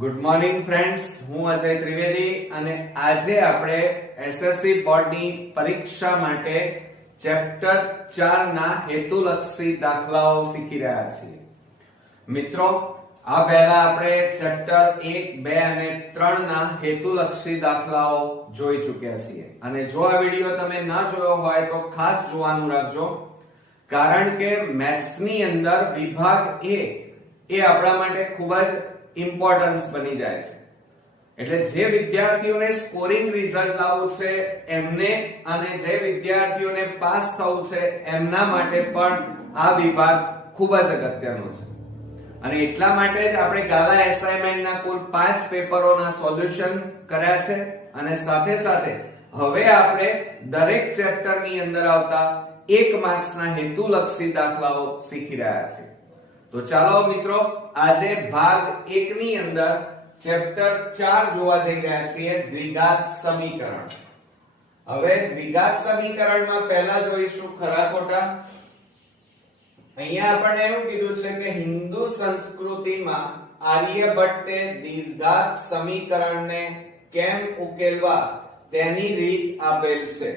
Good morning friends, હું અજય ત્રિવેદી અને આજે આપણે એસએસસી બોર્ડની પરીક્ષા માટે ચેપ્ટર 4 ના હેતુલક્ષી દાખલાઓ શીખી રહ્યા છીએ. મિત્રો, આ પહેલા આપણે ચેપ્ટર 1, 2 અને 3 ના હેતુલક્ષી દાખલાઓ જોઈ ચૂક્યા છીએ અને જો આ વિડિયો તમે ન જોયો હોય તો ખાસ જોવાનું રાખજો, કારણ કે મેથ્સની અંદર વિભાગ A એ આપણા માટે ખૂબ જ ઇમ્પોર્ટન્સ બની જાય છે. એટલે જે વિદ્યાર્થીઓને સ્કોરિંગ રિઝલ્ટ લાવવું છે એમને અને જે વિદ્યાર્થીઓને પાસ થવું છે એમના માટે પણ આ વિભાગ ખૂબ જ અગત્યનો છે અને એટલા માટે જ આપણે ગાલા એસાઇનમેન્ટના કુલ 5 પેપરોના સોલ્યુશન કર્યા છે અને સાથે સાથે હવે આપણે દરેક ચેપ્ટરની અંદર આવતા 1 માર્ક્સના હેતુલક્ષી દાખલાઓ શીખી રહ્યા છીએ. તો ચાલો મિત્રો, આજે ભાગ 1 ની અંદર ચેપ્ટર 4 જોવા જઈ રહ્યા છીએ, દ્વિઘાત સમીકરણ. હવે દ્વિઘાત સમીકરણમાં પહેલા જોઈશું ખરા ખોટા. અહીંયા આપણને એવું કીધું છે કે હિન્દુ સંસ્કૃતિમાં આર્યભટ્ટે દ્વિઘાત સમીકરણને કેમ ઉકેલવા તેની રીત આપેલ છે.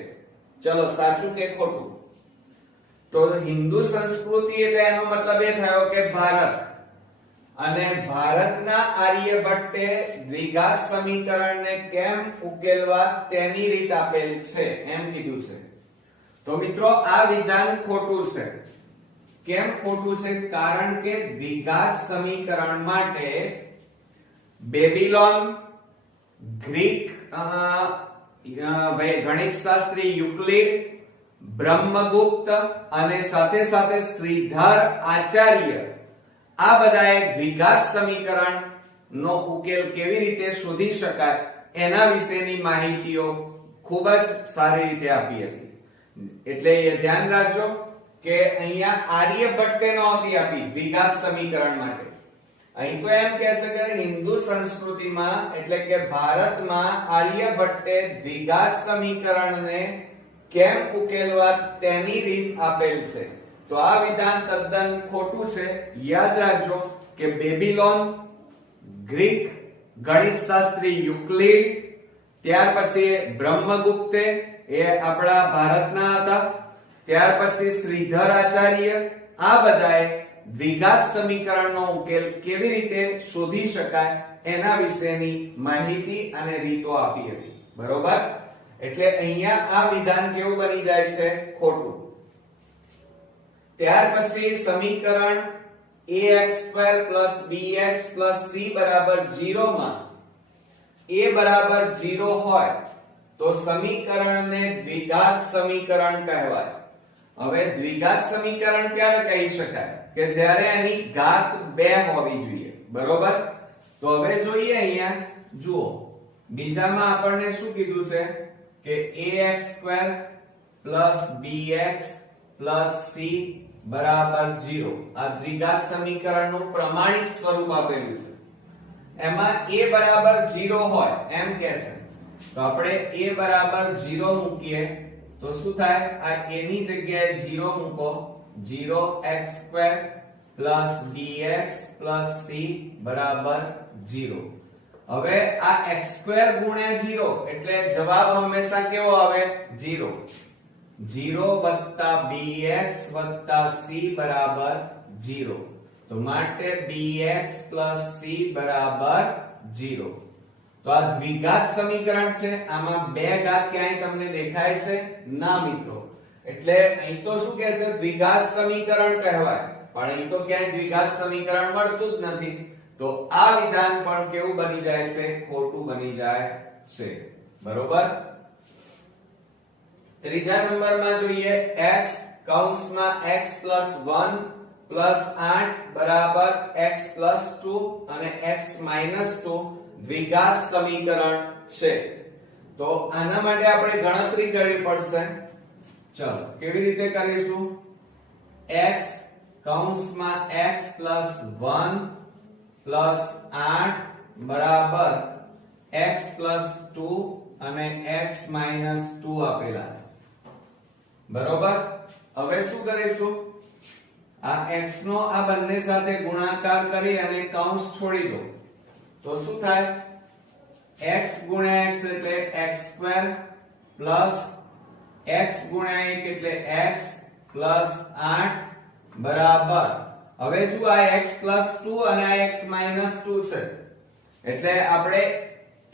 ચલો, સાચું કે ખોટું? તો હિન્દુ સંસ્કૃતિ એટલે એનો મતલબ એ થયો કે ભારત, અને ભારતના આર્યભટ્ટે દ્વિઘાત સમીકરણને કેમ ઉકેલવા તેની રીત આપેલ છે એમ કીધું છે. તો મિત્રો, આ વિધાન ખોટું છે. કેમ ખોટું છે? કારણ કે દ્વિઘાત સમીકરણ માટે બેબીલોન, ગ્રીક ગણિતશાસ્ત્રી યુક્લિડ, બ્રહ્મગુપ્ત અને સાથે સાથે શ્રીધર આચાર્ય આ બધાએ દ્વિઘાત સમીકરણ નો ઉકેલ કેવી રીતે શોધી શકાય એના વિશેની માહિતીઓ ખૂબ જ સારી રીતે આપી હતી. એટલે એ ધ્યાન રાખજો કે અહીંયા આર્યભટ્ટે નહોતી આપી દ્વિઘાત સમીકરણ માટે. અહીં તો એમ કહે છે કે હિન્દુ સંસ્કૃતિમાં એટલે કે ભારતમાં આર્યભટ્ટે દ્વિઘાત સમીકરણને કેમ ઉકેલવા તેની રીત આપેલ છે. તો આ વિધાન તદ્દન ખોટું છે. યાદ રાખજો કે બેબીલોન, ગ્રીક ગણિતશાસ્ત્રી યુક્લિડ, ત્યાર પછી બ્રહ્મગુપ્તે એ આપણા ભારતના હતા, ત્યાર પછી શ્રીધર આચાર્ય આ બધાએ દ્વિઘાત સમીકરણનો ઉકેલ કેવી રીતે શોધી શકાય એના વિશેની માહિતી અને રીતો આપી હતી. બરોબર? એટલે અહીંયા આ વિધાન કેવું બની જાય છે? ખોટું. ત્યાર પછી સમીકરણ ax2 bx c 0 માં a બરાબર 0 હોય તો સમીકરણને દ્વિઘાત સમીકરણ કહેવાય. હવે દ્વિઘાત સમીકરણ ક્યારે કહી શકાય? કે જ્યારે એની ઘાત 2 હોવી જોઈએ. બરોબર? તો હવે જોઈએ, અહીંયા જુઓ, બીજામાં આપણને શું કીધું છે કે ax2 bx c બરાબર 0 આ દ્વિઘાત સમીકરણનું પ્રમાણિત સ્વરૂપ આપેલું છે. એમાં a બરાબર 0 હોય એમ કહે છે, તો આપણે a બરાબર 0 મૂકીએ તો શું થાય? આ a ની જગ્યાએ 0 મૂકો, 0x2 bx c બરાબર 0. હવે આ x2 ગુણ્યા 0 એટલે જવાબ હંમેશા કેવો આવે? 0. 0 bx c બરાબર 0. તો માટે bx c બરાબર 0. તો આ દ્વિઘાત સમીકરણ છે. આમાં બે ઘાત ક્યાંય તમને દેખાય છે? ના મિત્રો. એટલે અહીં તો શું કહે છે? દ્વિઘાત સમીકરણ કહેવાય, પણ અહીં તો ક્યાંય દ્વિઘાત સમીકરણ મળતું જ નથી. તો આ વિધાન પણ કેવું બની જાય છે? ખોટું બની જાય છે. બરોબર? ત્રીજા નંબરમાં જોઈએ, x કૌંસમાં x + 1 + 8 બરાબર x + 2 અને x - 2 દ્વિઘાત સમીકરણ છે. તો આના માટે આપણે ગણતરી કરવી પડશે. ચલો, કેવી રીતે કરીશું? x કૌંસમાં x + 1 + 8 બરાબર x + 2 અને x - 2 આપેલા છે. બરોબર? હવે શું કરીશું? આ x નો આ બંને સાથે ગુણાકાર કરી અને કૌંસ છોડી દો. તો શું થાય x ગુણ્યા x એટલે x² પ્લસ x ગુણ્યા 1 એટલે x પ્લસ 8 બરાબર હવે જો આ x પ્લસ 2 અને આ x માઈનસ 2 છે એટલે આપણે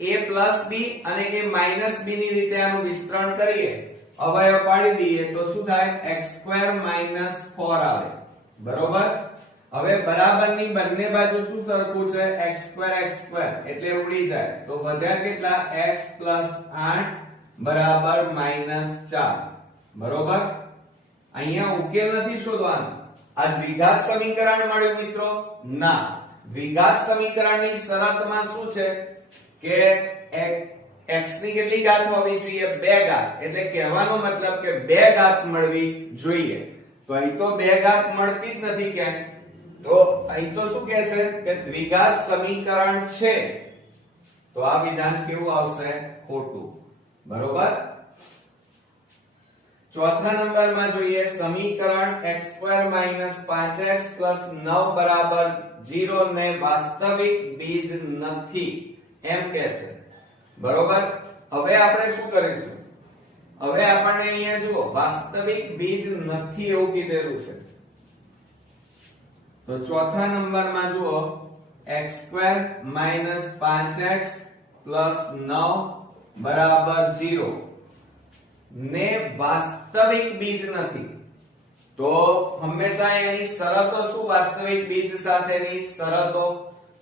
a પ્લસ b અને a માઈનસ b ની રીતે આનું વિસ્તરણ કરીએ અવયવ પાડી દઈએ તો શું થાય x² માઈનસ 4 આવે બરોબર હવે બરાબરની બંને બાજુ શું સરખું છે x² એટલે ઉડી જાય તો વધ્યા કેટલા x પ્લસ 8 બરાબર માઈનસ 4 બરોબર અહીંયા ઉકેલ નથી શોધવાનો આ દ્વિઘાત સમીકરણ મળ્યું મિત્રો ના દ્વિઘાત સમીકરણની શરતમાં શું છે કે x ની કેટલી ઘાત હોવી જોઈએ 2 ઘાત એટલે કહેવાનો મતલબ કે 2 ઘાત મળવી જોઈએ તો અહીં તો 2 ઘાત મળતી જ નથી ક્યાંય તો અહીં તો શું કહે છે કે દ્વિઘાત સમીકરણ છે તો આ વિધાન કેવું આવશે ખોટું બરોબર ચોથા નંબરમાં જોઈએ સમીકરણ x² 5x 9 બરાબર 0 ને વાસ્તવિક બીજ નથી એમ કહે છે બરોબર હવે આપણે શું કરીશું હવે આપણને અહીંયા જુઓ વાસ્તવિક બીજ નથી એવું કીધેલું છે તો ચોથા નંબરમાં જુઓ x² 5x 9 બરાબર 0 ને વાસ્તવિક બીજ નથી તો હંમેશા એની શરતો શું વાસ્તવિક બીજ સાથેની શરતો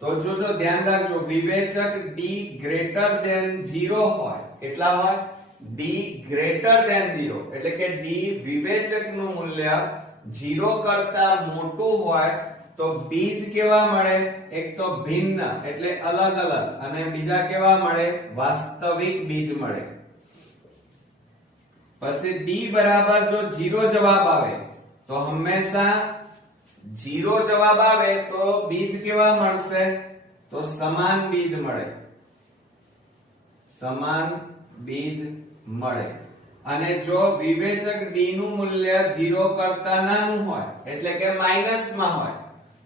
તો જો ધ્યાન રાખજો વિવેચક d ગ્રેટર ધેન 0 હોય કેટલા હોય d ગ્રેટર ધેન 0 એટલે કે d વિવેચકનું મૂલ્ય 0 કરતા મોટું હોય તો બીજ કેવા મળે એક તો ભિન્ન એટલે અલગ અલગ અને બીજા કેવા મળે વાસ્તવિક બીજ મળે પછી d બરાબર જો 0 જવાબ આવે તો હંમેશા 0 જવાબ આવે તો બીજ કેવા મળશે તો સમાન બીજ મળે સમાન બીજ મળે અને જો વિવેચક d નું મૂલ્ય 0 કરતા નાનું હોય એટલે કે માઈનસ માં હોય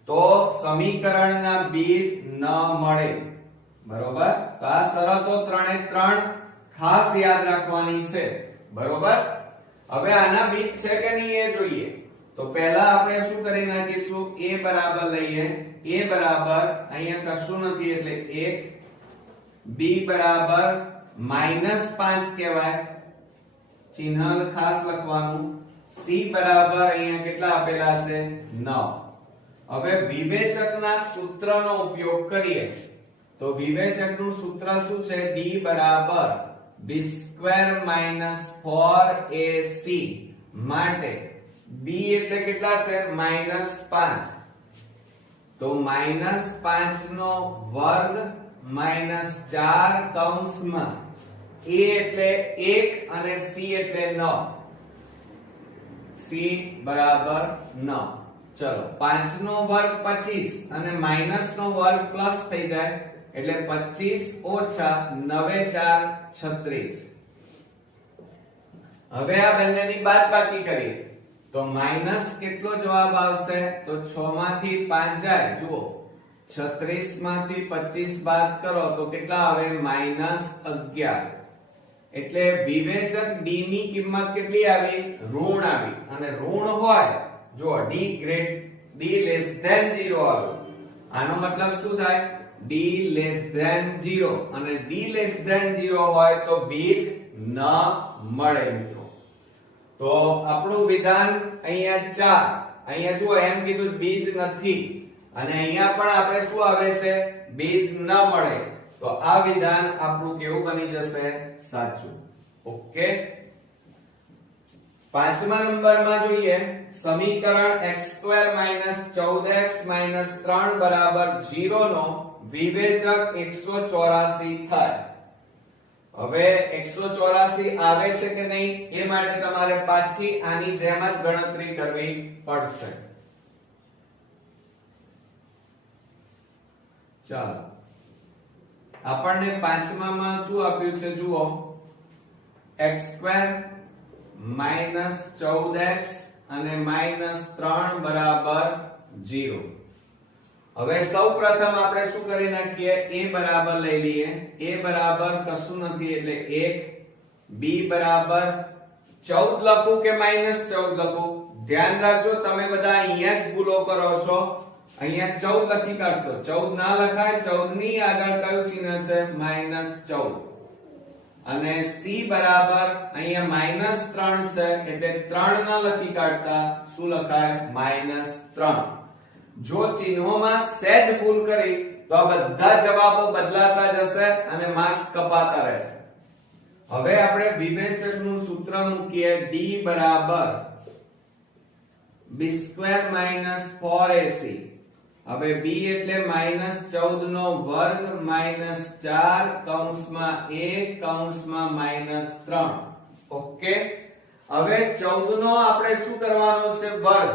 તો સમીકરણના બીજ ન મળે બરોબર તો આ શરતો 3 એ 3 ખાસ યાદ રાખવાની છે બરોબર હવે આના બીજ છે કે નહીં એ જોઈએ તો પહેલા આપણે શું કરી નાખીશું a બરાબર લઈએ a બરાબર અહીંયા કશું નથી એટલે 1 b બરાબર -5 કહેવાય ચિહ્ન ખાસ લખવાનું c બરાબર અહીંયા કેટલા આપેલા છે 9 હવે વિવેચકના સૂત્રનો ઉપયોગ કરીએ તો વિવેચકનું સૂત્ર શું છે d બરાબર b² - 4ac માટે b એટલે કેટલા છે -5 તો -5 નો વર્ગ -4 કૌંસમાં a એટલે 1 અને c એટલે 9 c બરાબર 9 ચલો 5 નો વર્ગ 25 અને માઈનસ નો વર્ગ પ્લસ થઈ જાય એટલે 25 ઓછા 9 4 36 હવે આ બંનેની બાદબાકી કરીએ તો માઈનસ કેટલો જવાબ આવશે તો 6 માંથી 5 જાય જુઓ 36 માંથી 25 બાદ કરો તો કેટલા આવે -11 એટલે વિવેચક d ની કિંમત કેટલી આવી ઋણ આવી અને ઋણ હોય જો d less than 0 આવે આનો મતલબ શું થાય d less than 0 અને d less than 0 હોય તો બીજ ન મળે મિત્રો તો આપણું વિધાન અહીંયા 4 અહીંયા જુઓ એમ કીધું બીજ નથી અને અહીંયા પણ આપણે શું આવે છે બીજ ન મળે તો આ વિધાન આપણું કેવું બની જશે સાચું ઓકે પાંચમા નંબરમાં જોઈએ સમીકરણ x² - 14x - 3 બરાબર 0 નો વિવેચક 184 થાય હવે 184 આવે છે કે નહીં એ માટે તમારે પાછી આની જેમ જ ગણતરી કરવી પડશે ચાલો આપણને પાંચમામાં શું આપ્યું છે જુઓ x² - 14x અને -3 બરાબર 0 હવે સૌપ્રથમ આપણે શું કરી નાખીએ, a બરાબર લઈ લઈએ. a બરાબર કશું નથી એટલે 1, b બરાબર 14 લખું કે -14 લખું? ધ્યાન રાખજો તમે બધા અહીંયા જ ભૂલો કરો છો. અહીંયા 14 લખી કાઢશો. 14 ના લખાય. 14 ની આગળ કયું ચિહ્ન છે? -14. અને c બરાબર અહીંયા -3 છે એટલે 3 ના લખી કાઢતા શું લખાય? -3. જો ચિહ્નોમાં સહેજ ભૂલ કરી તો આ બધા જવાબો બદલાતા જશે અને માર્ક્સ કપાતા રહેશે. હવે આપણે વિવેચકનું સૂત્ર મૂકીએ. d બરાબર b² - 4ac. હવે b એટલે -14 નો વર્ગ -4 કૌંસમાં a કૌંસમાં -3. ઓકે. હવે 14 નો આપણે શું કરવાનો છે? વર્ગ.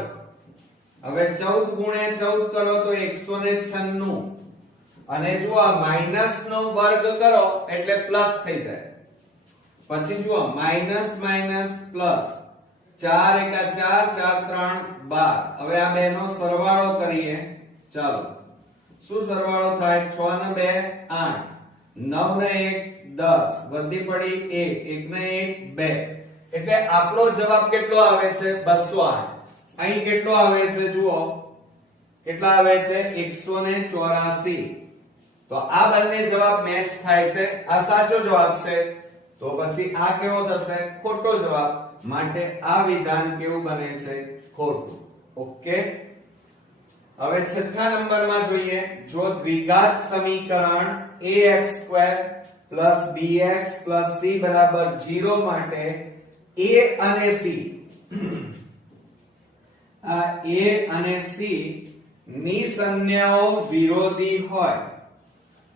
હવે 14 ગુણ્યા 14 કરો તો 196. અને જો આ માઈનસ નો વર્ગ કરો એટલે પ્લસ થઈ જાય. પછી જુઓ માઈનસ માઈનસ પ્લસ 4 × 4 4 3 12. હવે આ બે નો સરવાળો કરીએ. ચાલો શું સરવાળો થાય? 6 ને 2 8, 9 ને 1 10, વધી પડી 1, 1 ને 1 2. એટલે આપણો જવાબ કેટલો આવે છે? 208. અહીં કેટલો આવે છે? જુઓ કેટલા આવે છે? 184. તો આ બંને જવાબ મેચ થાય છે. આ સાચો જવાબ છે. તો પછી આ કેવો થશે? ખોટો જવાબ. માટે આ વિધાન કેવું બને છે? ખોટું. ઓકે. હવે છઠ્ઠા નંબરમાં જોઈએ. જો દ્વિઘાત સમીકરણ ax² + bx + c બરાબર 0 માટે a અને c આ a અને c ની સંજ્ઞાઓ વિરોધી હોય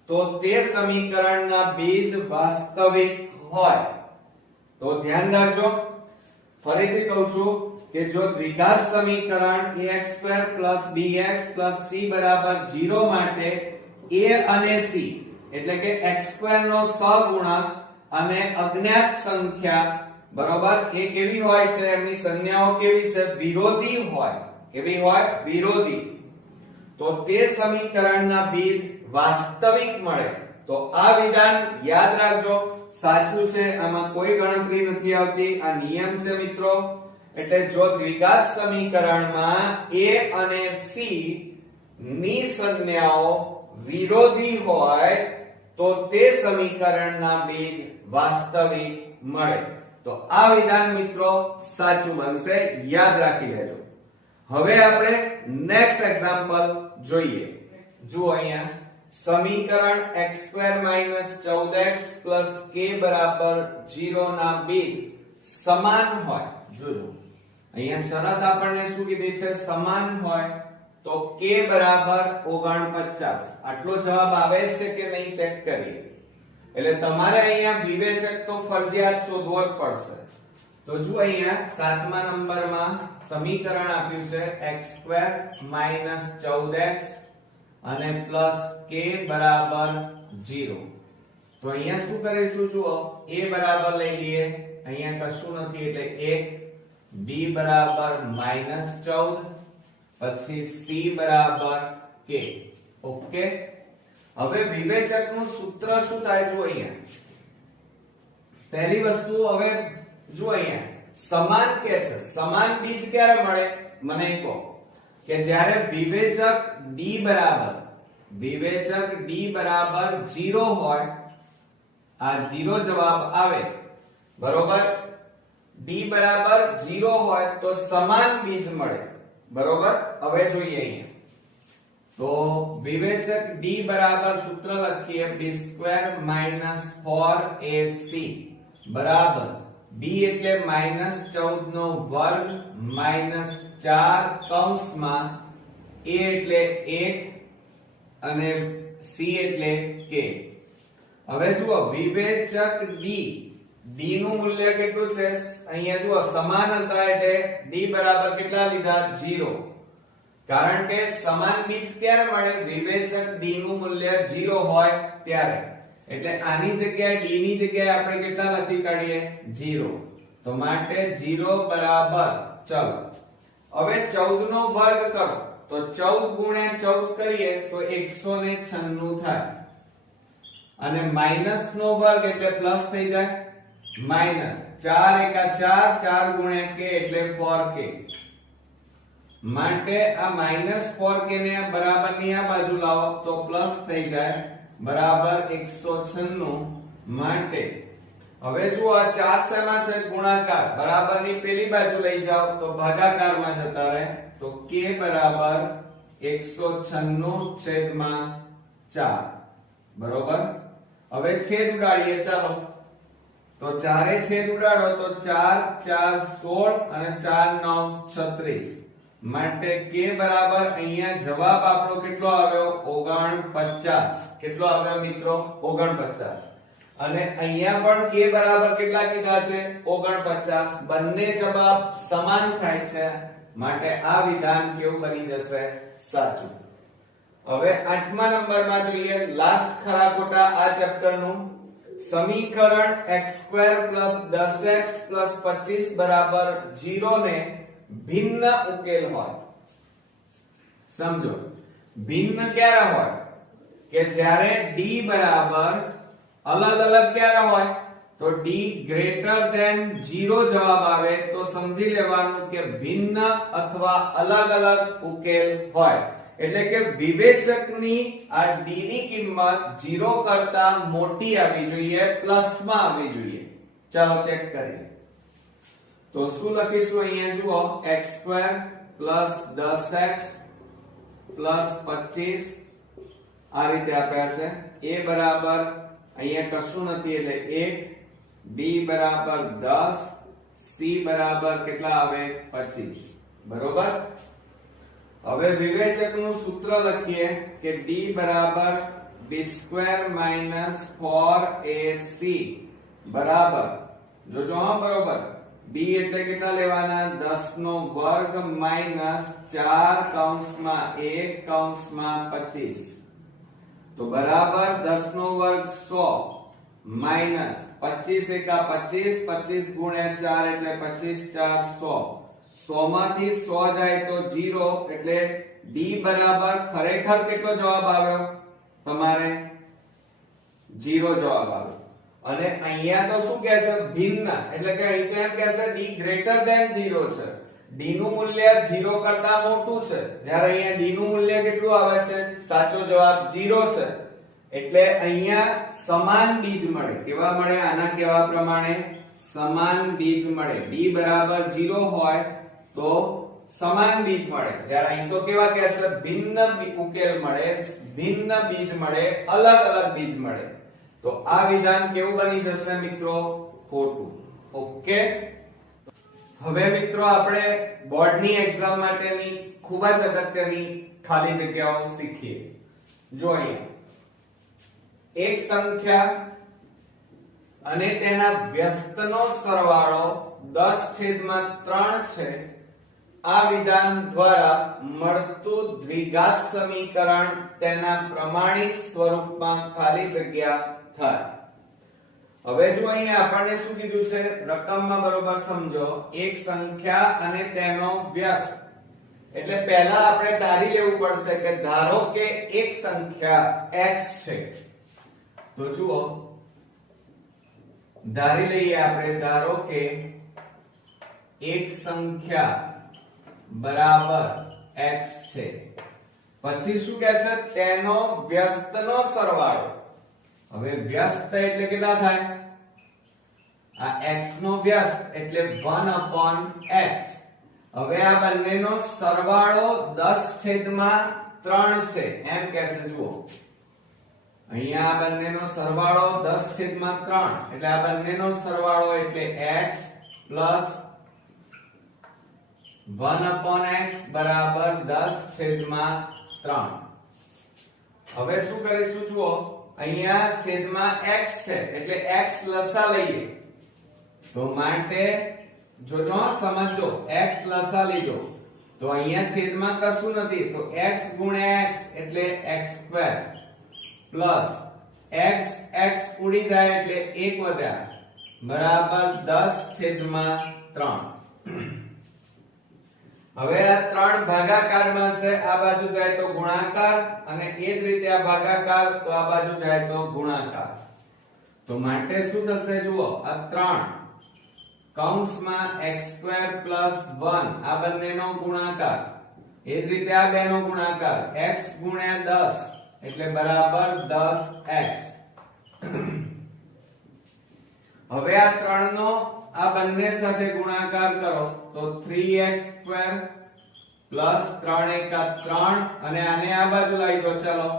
તો તે સમીકરણના બીજ વાસ્તવિક હોય. તો ધ્યાન રાખજો. ફરીથી કહું છું કે જો દ્વિઘાત સમીકરણ ax² + bx + c બરાબર 0 માટે a અને c એટલે કે x² નો સહગુણક અને અજ્ઞાત સંખ્યા બરોબર એ કેવી હોય છે? એમની સંજ્ઞાઓ કેવી છે? વિરોધી હોય. કેવી હોય? વિરોધી. તો તે સમીકરણના બીજ વાસ્તવિક મળે. તો આ વિધાન યાદ રાખજો. સાચું છે. આમાં કોઈ ગણતરી નથી આવતી. આ નિયમ છે મિત્રો. એટલે જો દ્વિઘાત સમીકરણમાં a અને c ની સંજ્ઞાઓ વિરોધી હોય તો તે સમીકરણના બીજ વાસ્તવિક મળે. તો આ વિધાન મિત્રો સાચું બનશે. યાદ રાખી લેજો. હવે આપણે નેક્સ્ટ એક્ઝામ્પલ જોઈએ. જુઓ અહીંયા સમીકરણ x² - 14x + k બરાબર 0 ના બીજ સમાન હોય. જોજો અહીંયા શરત આપણને શું કીધી છે? સમાન હોય. તો k બરાબર 49. આટલો જવાબ આવે છે કે નહીં ચેક કરીએ. એટલે તમારે અહીંયા વિવેચક તો ફરજિયાત શોધવો જ પડશે. તો જો અહીંયા 7મા નંબરમાં સમીકરણ આપ્યું છે x² - 14x અને + k બરાબર 0. તો અહીંયા શું કરીશું? જુઓ a બરાબર લઈ લઈએ. અહીંયા કશું નથી એટલે 1, b બરાબર -14, પછી c બરાબર k. ઓકે. હવે વિવેચકનું સૂત્ર શું થાય? જો અહીંયા પહેલી વસ્તુ હવે જો અહીંયા સમાન કે છે. સમાન બીજ ક્યારે મળે? મને કહો કે જ્યારે વિવેચક d બરાબર 0 હોય. આ 0 જવાબ આવે. બરોબર. d બરાબર 0 હોય તો સમાન બીજ મળે. બરોબર. હવે જોઈએ અહીંયા તો વિવેચક d બરાબર સૂત્ર લખીએ b² - 4ac બરાબર b એટલે -14 નો વર્ગ -4 કૌંસમાં a એટલે 1 અને c એટલે k. હવે જુઓ વિવેચક d નું મૂલ્ય કેટલું છે? અહીંયા જુઓ સમાન હતા એટલે d બરાબર કેટલા લીધા? 0. કારણ કે સમાન બીજ ક્યારે મળે? વિવેચક d નું મૂલ્ય 0 હોય ત્યારે. એટલે આની જગ્યાએ d ની જગ્યાએ આપણે કેટલા લખી કાઢીએ? 0. તો માટે 0 બરાબર ચલો હવે 14 નો વર્ગ કરો. તો 14 ગુણ્યા 14 કરીએ તો 196 થાય અને માઈનસ નો વર્ગ એટલે પ્લસ થઈ જાય માઈનસ 4 એકા 4 4 ગુણ્યા k એટલે 4k માટે આ માઈનસ 4k ને બરાબરની આ બાજુ લાવો તો પ્લસ થઈ જાય બરાબર 196 માટે હવે જુઓ આ 4 શેમાં છે ગુણાકાર બરાબરની પેલી બાજુ લઈ જાઓ તો ભાગાકારમાં જતા રહે તો k બરાબર 196/4 બરોબર હવે છેદ ઉડાડીએ ચાલો તો ચારે છેદ ઉડાડો તો 4 4 16 અને 4 9 36 માટે k બરાબર અહીંયા જવાબ આપણો કેટલો આવ્યો 49 કેટલો આવ્યો મિત્રો 49 અને અહીંયા પણ k બરાબર કેટલા કીધા છે 49 બંને જવાબ સમાન થાય છે માટે આ વિધાન કેવું બની જશે સાચું હવે 8મા નંબરમાં જોઈએ લાસ્ટ ખરા ખોટા આ ચેપ્ટર નું સમીકરણ x2 10x 25 0 ને ભિન્ન ઉકેલ હોય સમજો ભિન્ન ક્યારે હોય કે જ્યારે d બરાબર અલગ અલગ ક્યારે હોય તો d ગ્રેટર ધેન 0 જવાબ આવે તો સમજી લેવાનું કે ભિન્ન અથવા અલગ અલગ ઉકેલ હોય એટલે કે વિવેચકની આ d ની કિંમત 0 કરતા મોટી આવી જોઈએ પ્લસ માં આવવી જોઈએ ચાલો ચેક કરીએ તો શું લખીશું અહીંયા જુઓ x2 10x 25 આ રીતે આપ્યા છે a બરાબર અહીંયા કશું નથી એટલે 1 b બરાબર 10 c બરાબર કેટલા આવે 25 બરોબર હવે વિવેચકનું સૂત્ર લખીએ કે d બરાબર b² - 4ac બરાબર જોજો હા બરોબર b એટલે કેટલા લેવાના 10 નો વર્ગ માઈનસ 4 કૌંસમાં 1 કૌંસમાં 25 તો બરાબર 10 નો વર્ગ 100 માઈનસ 25 એકા 25 25 ગુણ્યા 4 એટલે 25 4 100 100 માંથી 100 જાય તો 0 એટલે d બરાબર ખરેખર કેટલો જવાબ આવ્યો તમારે 0 જવાબ આવ્યો અને અહીંયા તો શું કહે છે ભિન્ન એટલે કે અહીં તો એમ કહે છે d ગ્રેટર ધેન 0 છે d નું મૂલ્ય 0 કરતા મોટું છે જ્યારે અહીંયા d નું મૂલ્ય કેટલું આવે છે સાચો જવાબ 0 છે એટલે અહીંયા સમાન બીજ મળે કેવા મળે આના કેવા પ્રમાણે સમાન બીજ મળે d બરાબર 0 હોય તો સમાન બીજ મળે જ્યારે અહીં તો કેવા કહે છે ભિન્ન ઉકેલ મળે ભિન્ન બીજ મળે અલગ અલગ બીજ મળે તો આ વિધાન કેવું બની જશે મિત્રો ખોટું ઓકે હવે મિત્રો આપણે બોર્ડની એક્ઝામ માટેની ખૂબ જ અગત્યની ખાલી જગ્યાઓ શીખીએ જો અહીંયા એક સંખ્યા અને તેના વ્યસ્તનો સરવાળો 10/3 છે આ વિધાન દ્વારા મળતું દ્વિઘાત સમીકરણ તેના પ્રમાણિત સ્વરૂપમાં ખાલી જગ્યા થાય હવે જો અહીંયા આપણને શું કીધું છે રકમમાં બરોબર સમજો એક સંખ્યા અને તેનો વ્યસ્ત એટલે પહેલા આપણે ધારી લેવું પડશે કે ધારો કે એક સંખ્યા x છે તો જુઓ ધારી લઈએ આપણે ધારો કે એક સંખ્યા બરાબર x છે પછી શું કહે છે તેનો વ્યસ્તનો સરવાળો હવે વ્યસ્ત એટલે કેટલા થાય આ x નો વ્યસ્ત એટલે 1/x હવે આ બંનેનો સરવાળો 10/3 છે એમ કહે છે જુઓ અહીંયા આ બંનેનો સરવાળો 10/3 એટલે આ બંનેનો સરવાળો એટલે x 1/x બરાબર 10/3 હવે શું કરીશું જુઓ અહીંયા છેદમાં x છે એટલે x લસા લઈએ તો માટે જો સમજો x લસા લીધો તો અહીંયા છેદમાં કશું નથી તો x ગુણ્યા x એટલે x² પ્લસ x ઉડી જાય એટલે 1 વધ્યા બરાબર 10/3 હવે આ 3 ભાગાકારમાં છે, આ બાજુ જાય તો ગુણાકાર અને એ જ રીતે આ ભાગાકાર તો આ બાજુ જાય તો ગુણાકાર. તો માટે શું થશે જુઓ, આ 3 કૌંસમાં x² + 1 આ બંનેનો ગુણાકાર, એ જ રીતે આ બેનો ગુણાકાર x * 10 એટલે બરાબર 10x. હવે આ 3 નો આ બંને સાથે ગુણાકાર કરો તો 3x² + 3 * 3 અને આને આ બાજુ લઈ દો ચાલો,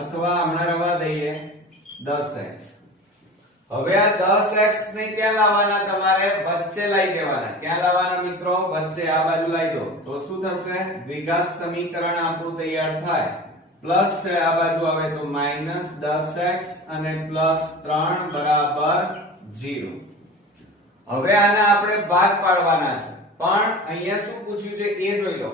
અથવા હમણાં રવા દઈએ 10x. હવે આ 10x ને ક્યાં લાવવાના, તમારે વચ્ચે લઈ દેવાના. ક્યાં લાવવાના મિત્રો? વચ્ચે આ બાજુ લઈ દો તો શું થશે, દ્વિઘાત સમીકરણ આપણું તૈયાર થાય. પ્લસ છે આ બાજુ આવે તો -10x અને +3 બરાબર 0. હવે આના આપણે ભાગ પાડવાના છે, પણ અહીંયા શું પૂછ્યું છે એ જોઈ લો.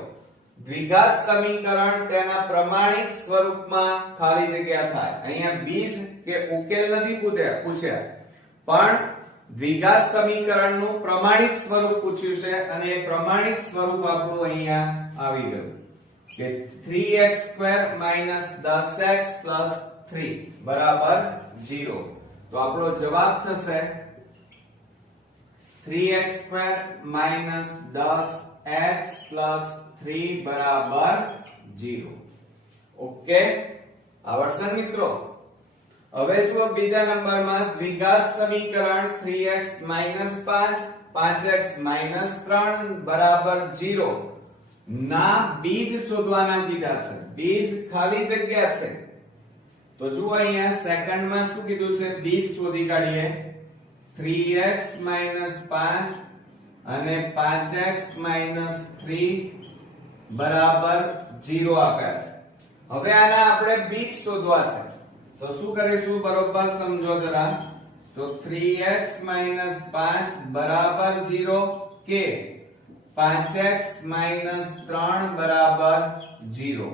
દ્વિઘાત સમીકરણ તેના પ્રમાણિત સ્વરૂપમાં ખાલી જગ્યા થાય. અહીંયા બીજ કે ઉકેલ નથી પૂછ્યા, પણ દ્વિઘાત સમીકરણનું પ્રમાણિત સ્વરૂપ પૂછ્યું છે અને એ પ્રમાણિત સ્વરૂપ આપણું અહીંયા આવી ગયું કે 3x² - 10x + 3 બરાબર 0. તો આપણો જવાબ થશે 3x² - 10x + 3 બરાબર 0. ઓકે, આવડશે મિત્રો? હવે જુઓ બીજા નંબરમાં દ્વિઘાત સમીકરણ 3x - 5 5x - 3 બરાબર 0 ના બીજ શોધવાના કીધા છે. બીજ ખાલી જગ્યા છે. તો જુઓ અહીંયા સેકન્ડમાં શું કીધું છે, બીજ શોધી કાઢીએ. 3x - 5 અને 5x - 3 બરાબર 0 આપ્યા છે. હવે આના આપણે બીજ શોધવા છે. તો શું કરીશું, બરોબર સમજો જરા. તો 3x - 5 બરાબર 0 કે 5x - 3 બરાબર 0.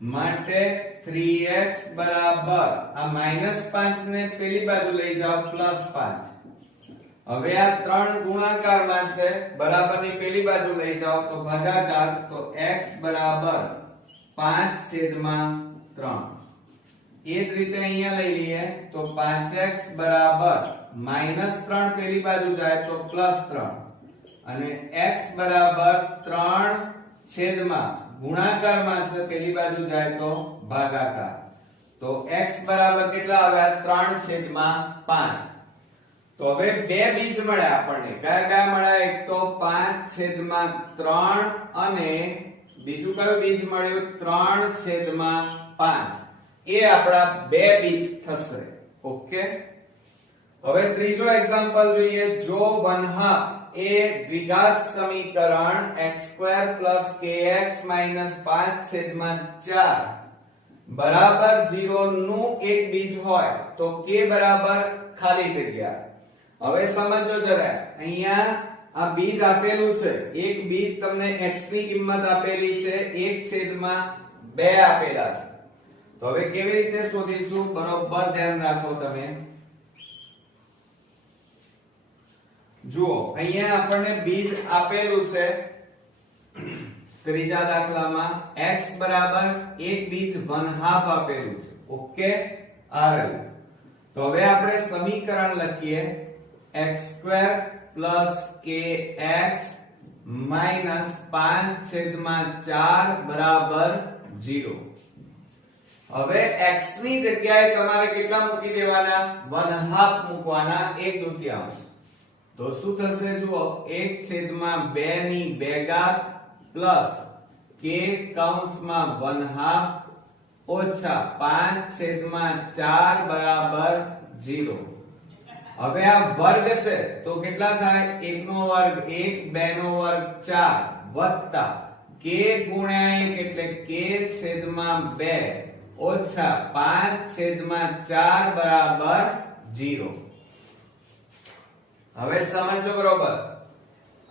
માટે 3x બરાબર આ -5 ને પેલી બાજુ લઈ જાઓ +5. હવે આ 3 ગુણાકારમાં છે, બરાબરની પેલી બાજુ લઈ જાઓ તો ભાગાકાર, તો x બરાબર 5/3. એ જ રીતે અહીંયા લઈ લઈએ તો 5x બરાબર -3 પેલી બાજુ જાય તો +3 અને x બરાબર 3 ગુણાકારમાં છે, પેલી બાજુ જાય તો ભાગાકાર. તો x બરાબર કેટલા આવ્યા, 3/5. તો હવે બે બીજ મળ્યા આપણને. કયા કયા મળ્યા? એક તો 5/3 અને બીજું કયું બીજ મળ્યું, 3/5. એ આપણા બે બીજ થશે. ઓકે, હવે ત્રીજો એક્ઝામ્પલ જોઈએ. જો 1/2 એ દ્વિઘાત સમીકરણ x² + kx - 5/4 બરાબર 0 નું એક બીજ હોય તો k બરાબર ખાલી જગ્યા. હવે સમજો જરા, અહીંયા આ બીજ આપેલું છે, એક બીજ તમને x ની કિંમત આપેલી છે, 1/2 આપેલા છે. તો હવે કેવી રીતે શોધીશું, બરોબર ધ્યાન રાખો તમે. જુઓ અહીંયા આપણને બીજ આપેલું છે ત્રીજા દાખલામાં, x બરાબર એક બીજ 1/2 આપેલું છે. ઓકે, આ રહ્યું. તો હવે આપણે સમીકરણ લખીએ x² + kx - 5/4 બરાબર 0. હવે x ની જગ્યાએ તમારે કેટલા મૂકી દેવાના, 1/2 મૂકવાના, 1/2. તો શું થશે જુઓ, 1/2 ની 2 ઘાત પ્લસ k કૌંસમાં 1/2 ઓછા 5/4 બરાબર 0. હવે આ વર્ગ છે તો કેટલા થાય, 1 નો વર્ગ 1, 2 નો વર્ગ 4 વત્તા k ગુણ્યા 1 એટલે k/2 ઓછા 5/4 બરાબર 0. હવે સમજો બરોબર,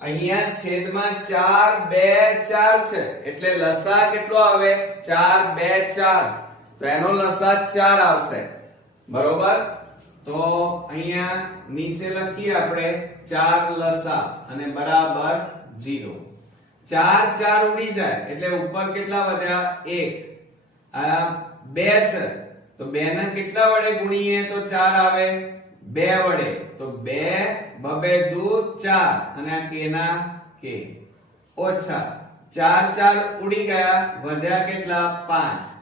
અહીંયા છેદમાં 4 2 4 છે એટલે લસા કેટલો આવે, 4 2 4. તો એનો લસા 4 આવશે. બરોબર, તો અહીંયા નીચે લખીએ આપણે 4 લસા અને બરાબર 0. 4 ઉડી જાય એટલે ઉપર કેટલા વધ્યા 1 આ 2 છે તો 2 ને કેટલા વડે ગુણીએ તો 4 આવે 2 વડે તો 2 બબે દુ 4 અને આ k ના k ઓછા 4 ઉડી ગયા વધ્યા કેટલા 5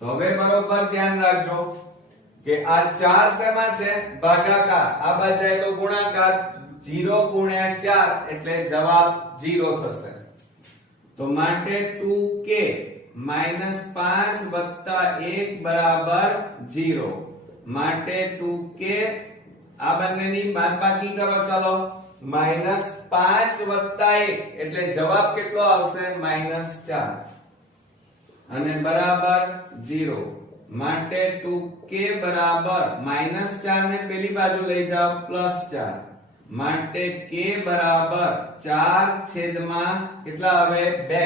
તો હવે બરોબર ધ્યાન રાખજો કે આ 4 શેમાં છે ભાગાકાર આ બાજુ જાય તો ગુણાકાર 0 ગુણ્યા 4 એટલે જવાબ 0 થશે તો માટે 2k -5 વત્તા 1 બરાબર 0 માટે 2k આ બંનેની બાદબાકી કરો ચાલો -5 વત્તા 1 એટલે જવાબ કેટલો આવશે -4 અને બરાબર 0 માટે 2k બરાબર -4 ને પેલી બાજુ લઈ જાઓ +4 માટે k બરાબર 4 છેદમાં કેટલા આવે 2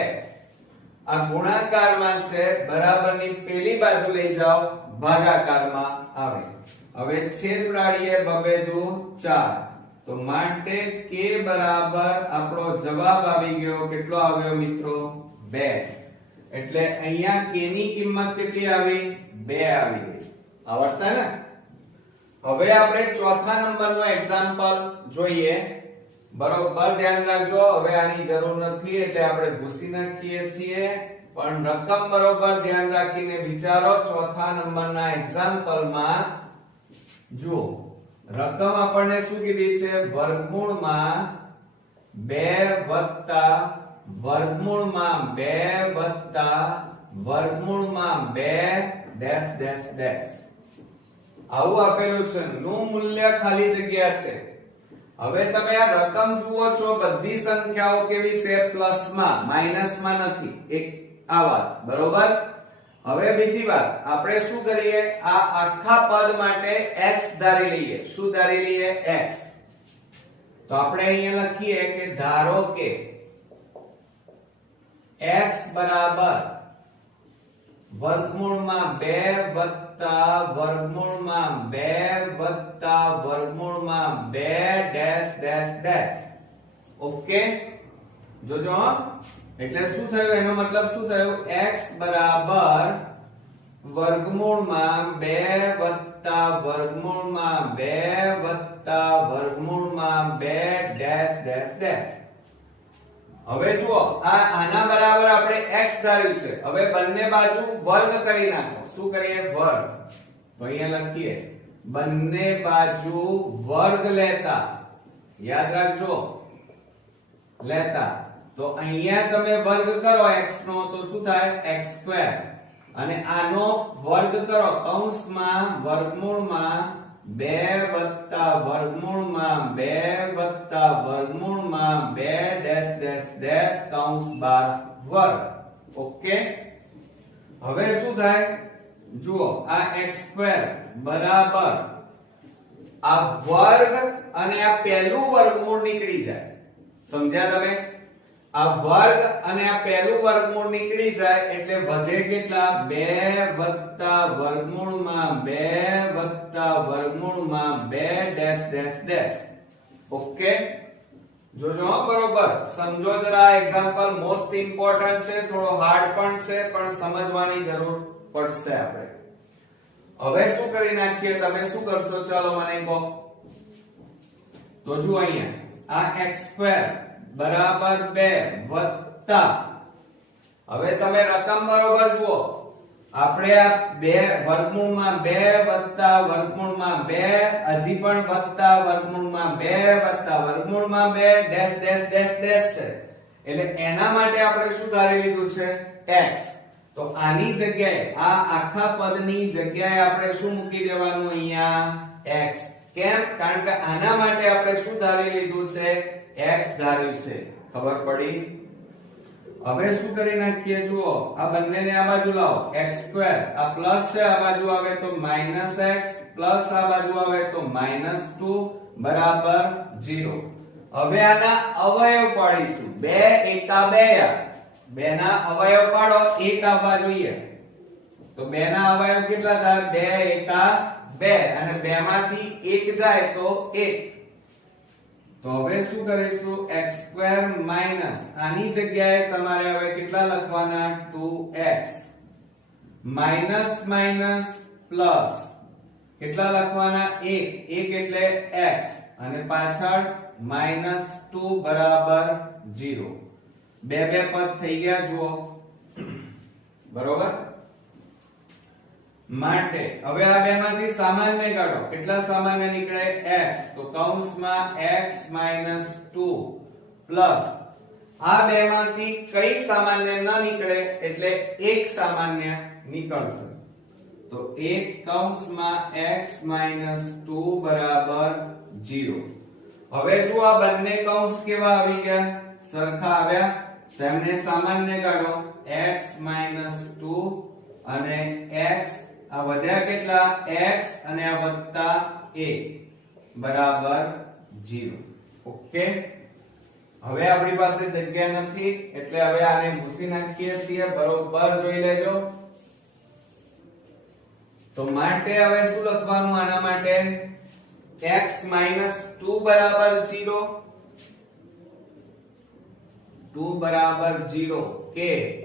આ ગુણાકારમાં છે બરાબરની પેલી બાજુ લઈ જાઓ ભાગાકારમાં આવે હવે છેદ ઉડાડીએ બબે દુ 4 તો માટે k બરાબર આપણો જવાબ આવી ગયો કેટલો આવ્યો મિત્રો 2 એટલે અહીંયા k ની કિંમત કેટલી આવી 2 આવી ગઈ આવડશે ને હવે આપણે ચોથા નંબરનો એક્ઝામ્પલ જોઈએ બરોબર ધ્યાન રાખજો હવે આની જરૂર નથી એટલે આપણે ભૂસી નાખીએ છીએ પણ રકમ બરોબર ધ્યાન રાખીને વિચારો ચોથા નંબરના એક્ઝામ્પલમાં જો રકમ આપણને શું કીધી છે વર્ગમૂળમાં 2 વત્તા વર્ગમૂળમાં 2 વત્તા વર્ગમૂળમાં 2 ડેશ ડેશ ડેશ આવું આપેલું છે નું મૂલ્ય ખાલી જગ્યા છે હવે તમે આ રકમ જુઓ છો બધી સંખ્યાઓ કેવી છે પ્લસમાં માઈનસમાં નથી એક આ વાત બરોબર હવે બીજી વાત આપણે શું કરીએ આ આખા પદ માટે x ધારી લઈએ શું ધારી લઈએ x તો આપણે અહીંયા લખીએ કે ધારો કે x બરાબર વર્ગમૂળમાં 2 વત્તા વર્ગમૂળમાં 2 વત્તા વર્ગમૂળમાં 2 ડેશ ડેશ ડેશ ઓકે જોજો એટલે શું થયું એનો મતલબ શું થયું x બરાબર વર્ગમૂળમાં 2 વત્તા વર્ગમૂળમાં 2 વત્તા વર્ગમૂળમાં 2 ડેશ ડેશ ડેશ હવે જુઓ આના બરાબર આપણે x ધાર્યું છે હવે બંને બાજુ વર્ગ કરી નાખો શું કરીએ વર્ગ તો અહીંયા લખીએ બંને બાજુ વર્ગ લેતા યાદ રાખજો લેતા તો અહીંયા તમે વર્ગ કરો x નો તો શું થાય x² અને આનો વર્ગ કરો કૌંસમાં વર્ગમૂળમાં 2 વત્તા વર્ગમૂળમાં 2 વત્તા વર્ગમૂળમાં 2 ડેશ ડેશ ડેશ કૌંસ બાર વર્ગ ઓકે હવે શું થાય જુઓ આ x² બરાબર આ વર્ગ અને આ પહેલું વર્ગમૂળ નીકળી જાય સમજ્યા તમે આ વર્ગ અને આ પહેલું વર્ગમૂળ નીકળી જાય એટલે વધે કેટલા 2 વત્તા વર્ગમૂળમાં 2 વત્તા વર્ગમૂળમાં 2 ડેશ ડેશ ડેશ ઓકે જોજો બરોબર સમજો જરા એક્ઝામ્પલ મોસ્ટ ઇમ્પોર્ટન્ટ છે થોડો હાર્ડ પણ છે પણ સમજવાની જરૂર પડશે આપણે હવે શું કરી નાખીએ તમે શું કરશો ચાલો મને કહો તો જુઓ અહીંયા આ x² બરાબર 2 વત્તા હવે તમે રકમ બરોબર જુઓ આપણે આ 2 વર્ગમૂળમાં 2 વત્તા વર્ગમૂળમાં 2 હજી પણ વત્તા વર્ગમૂળમાં 2 વત્તા વર્ગમૂળમાં 2 ડેશ ડેશ ડેશ ડેશ છે એટલે એના માટે આપણે શું ધારી લીધું છે x તો આની જગ્યાએ આ આખા પદની જગ્યાએ આપણે શું મૂકી દેવાનું અહીંયા x કેમ કારણ કે આના માટે આપણે શું ધારી લીધું છે x ધાર્યું છે ખબર પડી હવે શું કરી નાખીએ જુઓ આ બંનેને આ બાજુ લાવો x² આ પ્લસ છે આ બાજુ આવે તો -x પ્લસ આ બાજુ આવે તો -2 બરાબર 0 હવે આના અવયવ પાડીશું 2 એકા 2 2 ના અવયવ પાડો 1 આવવા જોઈએ તો 2 ના અવયવ કેટલા થાય 2 એકા 2 અને 2 માંથી 1 જાય તો 1 તો તો હવે શું કરીશું x² માઈનસ આની જગ્યાએ તમારે હવે કેટલા લખવાના 2x માઈનસ માઈનસ પ્લસ કેટલા લખવાના 1 એટલે x અને પાછળ -2 બરાબર 0 બે પદ થઈ ગયા જુઓ બરોબર માટે હવે આ બેમાંથી સામાન્ય કાઢો કેટલા સામાન્ય નીકળે x તો કૌંસમાં x - 2 પ્લસ આ બેમાંથી કઈ સામાન્ય ન નીકળે એટલે એક સામાન્ય નીકળશે તો એક કૌંસમાં x - 2 બરાબર 0 હવે જો આ બંને કૌંસ કેવા આવી ગયા સરખા આવ્યા તેમને સામાન્ય કાઢો x - 2 અને x આ વધ્યા કેટલા x અને આ વત્તા 1 બરાબર 0 ઓકે હવે આપણી પાસે જગ્યા નથી એટલે હવે આને ભૂસી નાખીએ છીએ બરોબર જોઈ લેજો તો માટે હવે શું લખવાનું આના માટે x - 2 બરાબર 0 2 બરાબર 0 કે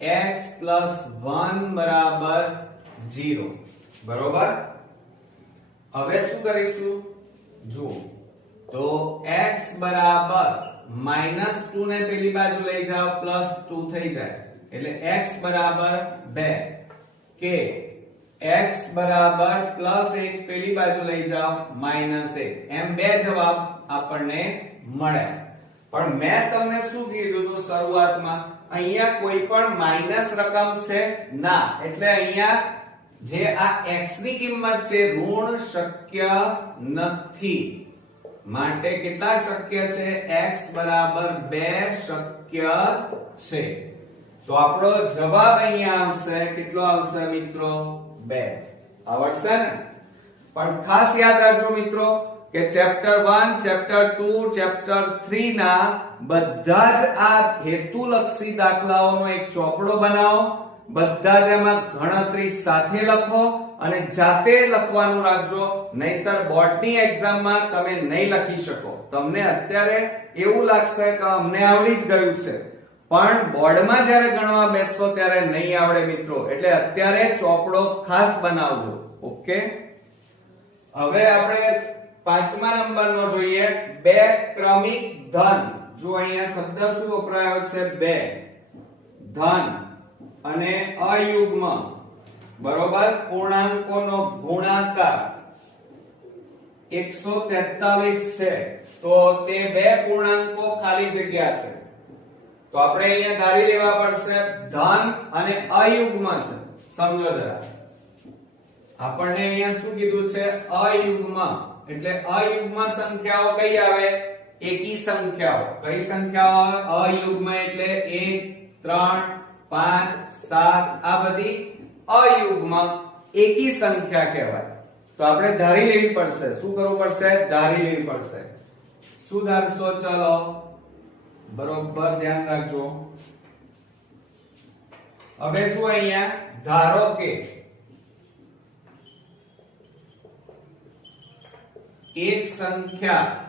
x + 1 બરાબર 0 બરોબર હવે શું કરીશું જુઓ તો x બરાબર -2 ને પેલી બાજુ લઈ જાઓ +2 થઈ જાય એટલે x બરાબર 2 કે x બરાબર +1 પેલી બાજુ લઈ જાઓ -1 એમ બે જવાબ આપણને મળ્યા પણ મેં તમને શું કીધું હતું શરૂઆતમાં અહીંયા કોઈ પણ માઈનસ રકમ છે ના એટલે અહીંયા જે આ x ની કિંમત છે ઋણ શક્ય નથી માટે કેટલા શક્ય છે x બરાબર 2 શક્ય છે તો આપણો જવાબ અહીંયા આવશે કેટલો આવશે મિત્રો 2 આવડશે ને પણ ખાસ યાદ રાખજો મિત્રો કે ચેપ્ટર 1 ચેપ્ટર 2 ચેપ્ટર 3 ના બધા જ આ હેતુલક્ષી દાખલાઓનો એક ચોપડો બનાવો બધા જ એમાં ગણતરી સાથે લખો અને જાતે લખવાનું રાખજો નહીતર બોર્ડની એક્ઝામમાં તમે નહીં લખી શકો તમને અત્યારે એવું લાગશે કે અમને આવડી જ ગયું છે પણ બોર્ડમાં જ્યારે ગણવા બેસશો ત્યારે નહીં આવડે મિત્રો એટલે અત્યારે ચોપડો ખાસ બનાવજો ઓકે હવે આપણે 5મા નંબરનો જોઈએ બે ક્રમિક ધન જો અહીંયા શબ્દ શું વપરાયો છે બે ધન અને અયુગ્મ બરોબર પૂર્ણાંકોનો ગુણાકાર 143 છે તો તે બે પૂર્ણાંકો ખાલી જગ્યા છે તો આપણે અહીંયા ધારી લેવા પડશે ધન અને અયુગ્મ છે સમજો જરા આપણને અહીંયા શું કીધું છે અયુગ્મ એટલે અયુગ્મ સંખ્યાઓ કઈ આવે એકી સંખ્યાઓ કઈ સંખ્યાઓ અયુગ્મ એટલે 1 3 5 7 આ બધી અયુગ્મ એકી સંખ્યા કહેવાય તો આપણે ધારી લેવી પડશે શું કરવું પડશે ધારી લેવી પડશે શું ધારશો ચલો બરોબર ધ્યાન રાખજો હવે જો અહીંયા ધારો કે એક સંખ્યા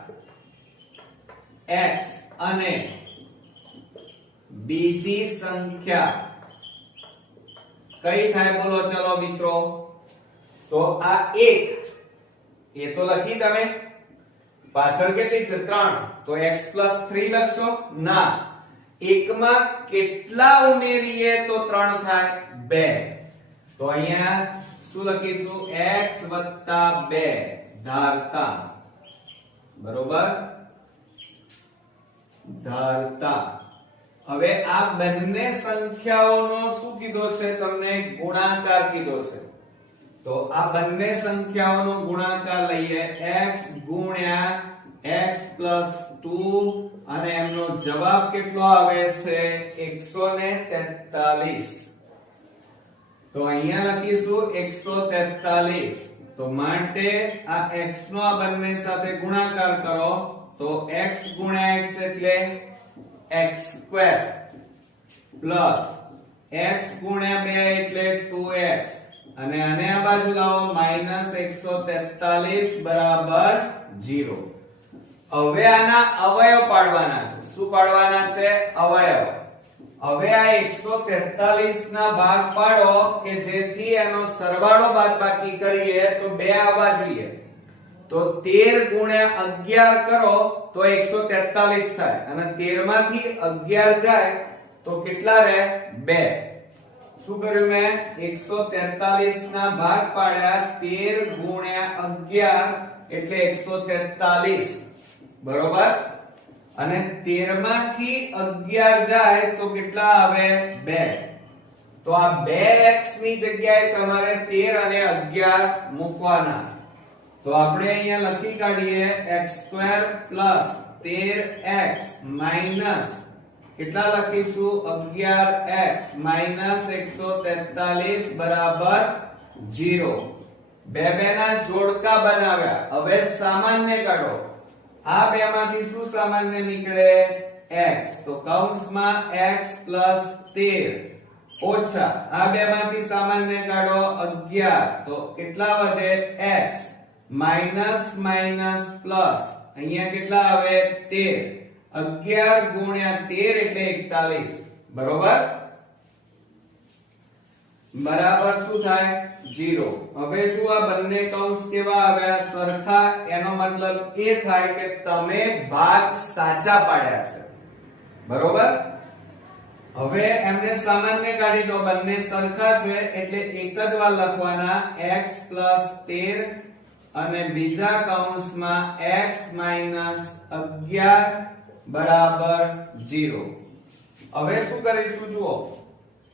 x અને બીજી સંખ્યા કઈ થાય બોલો ચલો મિત્રો તો આ એક એ તો લખી તમે પાછળ કેટલી છે 3 તો x + 3 લખશો ના એકમાં કેટલા ઉમેરીએ તો 3 થાય 2 તો અહીંયા શું લખીશું x + 2 ધારતા બરોબર ધારતા હવે આ બંને સંખ્યાઓનો શું કીધો છે તમને ગુણાકાર કીધો છે તો આ બંને સંખ્યાઓનો ગુણાકાર લઈએ x ગુણ્યા x + 2 અને એમનો જવાબ કેટલો આવે છે 143 તો અહીંયા લખીશું 143 તો માટે આ x નો આ બંને સાથે ગુણાકાર કરો તો x ગુણ્યા x એટલે x² પ્લસ x ગુણ્યા 2 એટલે 2x અને આને આ બાજુ લાવો -143 બરાબર 0 હવે આના અવયવ પાડવાના છે. શું પાડવાના છે? અવયવ. હવે આ 143 ના ભાગ પાડો કે જેથી એનો સરવાળો બાદબાકી કરીએ તો 2 આવવા જોઈએ. તો 13 ગુણ્યા 11 કરો તો 143 થાય અને 13 માંથી 11 જાય તો કેટલા રહે? 2. શું કર્યું મેં? 143 ના ભાગ પાડ્યા 13 ગુણ્યા 11 એટલે 143. બરોબર? અને 13 માંથી 11 જાય તો કેટલા આવે? 2. તો આ 2x ની જગ્યાએ તમારે 13 અને 11 મૂકવાના. તો આપણે અહીંયા લખી કાઢીએ x² + 13x માઈનસ કેટલા લખીશું? 11x માઈનસ 143 બરાબર 0. બે ના જોડકા બનાવ્યા. હવે સામાન્ય કાઢો. આ બે માંથી શું સામાન્ય નીકળે? x. તો કૌંસમાં x + 13 ઓછા આ બે માંથી સામાન્ય કાઢો 11 તો કેટલા વધે? x માઈનસ માઈનસ પ્લસ અહીંયા કેટલા આવે? 13. 11 ગુણ્યા 13 એટલે 41. બરોબર? બરાબર શું થાય? 0. હવે જો આ બંને કૌંસ કેવા આવ્યા? સરખા. એનો મતલબ એ થાય કે તમે ભાગ સાચા પાડ્યા છે. બરોબર? હવે એમને સામાન્ય કાઢી દો. બંને સરખા છે એટલે એક જ વાર લખવાના x + 13 અને બીજા કૌંસમાં x - 11 બરાબર 0. હવે શું કરીશું જુઓ.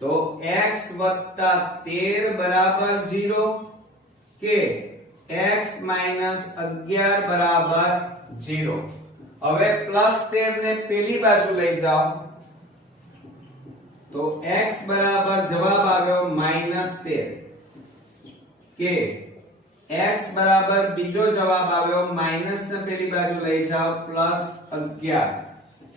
તો x + 13 બરાબર 0 કે x - 11 બરાબર 0. હવે +13 ને પેલી બાજુ લઈ જાઓ તો x બરાબર જવાબ આવ્યો -13 કે x બરાબર બીજો જવાબ આવ્યો માઈનસ ને પેલી બાજુ લઈ જાઓ +11.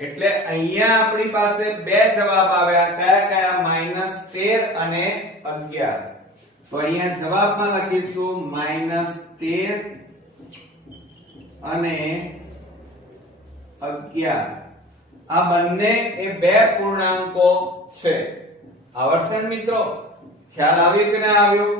એટલે અહીંયા આપણી પાસે બે જવાબ આવ્યા. કયા કયા? -13 અને 11. તો અહીંયા જવાબમાં લખીશું -13 અને 11. આ બંને એ બે પૂર્ણાંકો છે. આવડશે ને મિત્રો? ખ્યાલ આવ્યો કે ના આવ્યો?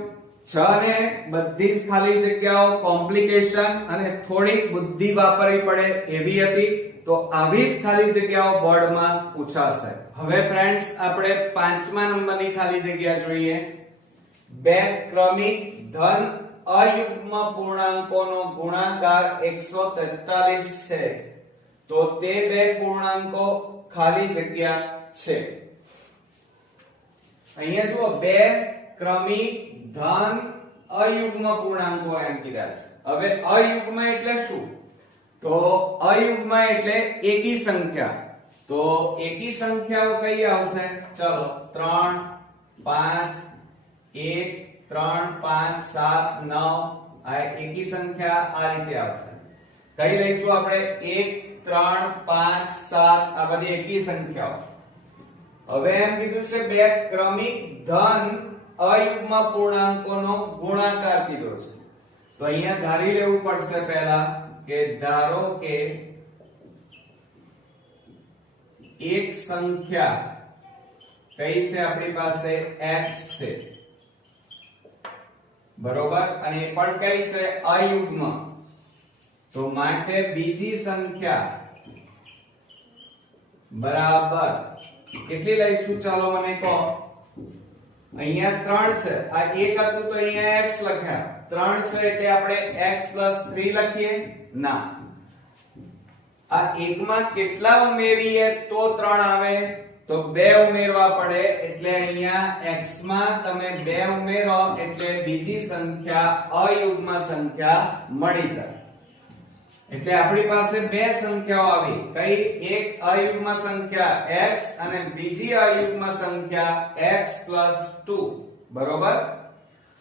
6 ને બધી જ ખાલી જગ્યાઓ કોમ્પ્લિકેશન અને થોડીક બુદ્ધિ વાપરવી પડે એવી હતી. તો આવી જ ખાલી જગ્યાઓ બોર્ડમાં પૂછાશે. હવે ફ્રેન્ડ્સ આપણે 5મા નંબરની ખાલી જગ્યા જોઈએ. બે ક્રમિક ધન અયુગ્મ પૂર્ણાંકોનો ગુણાકાર 143 છે. તો તે બે પૂર્ણાંકો ખાલી જગ્યા છે. અહીંયા જુઓ બે ક્રમિક ધન અયુગ્મ પૂર્ણાંકો એમ કીધા છે. હવે અયુગ્મ એટલે શું? તો અયુગ્મ એટલે એકી સંખ્યા. તો એકી સંખ્યાઓ કઈ આવશે? ચલો 3 5 1 3 5 7 9 આ એકી સંખ્યા આ રીતે આવશે. કઈ લઈશું આપણે? 1 3 5 7 આ બધી એકી સંખ્યાઓ. હવે એમ કીધું છે બે ક્રમિક ધન અયુગ્મ પૂર્ણાંકોનો ગુણાકાર કીધો છે. તો અહીંયા ધારી લેવું પડશે પહેલા કે ધારો કે એક સંખ્યા કઈ છે આપણી પાસે? x છે. બરોબર? અને એ પણ કઈ છે? અયુગ્મ. તો માટે બીજી સંખ્યા બરાબર કેટલી લઈશું? ચાલો મને કહો. અહીંયા 3 છે. આ 1 હતું તો અહીંયા x લખ્યા. 3 છે એટલે આપણે x + 3 લખીએ? ના. આ એકમાં કેટલા ઉમેરીએ તો 3 આવે? તો 2 ઉમેરવા પડે. એટલે અહીંયા x માં તમે 2 ઉમેરો એટલે બીજી સંખ્યા અયુગ્મ સંખ્યા મળી જાય. એટલે આપણી પાસે બે સંખ્યાઓ આવી. કઈ? એક અયુગ્મ સંખ્યા x અને બીજી અયુગ્મ સંખ્યા x + 2. બરોબર?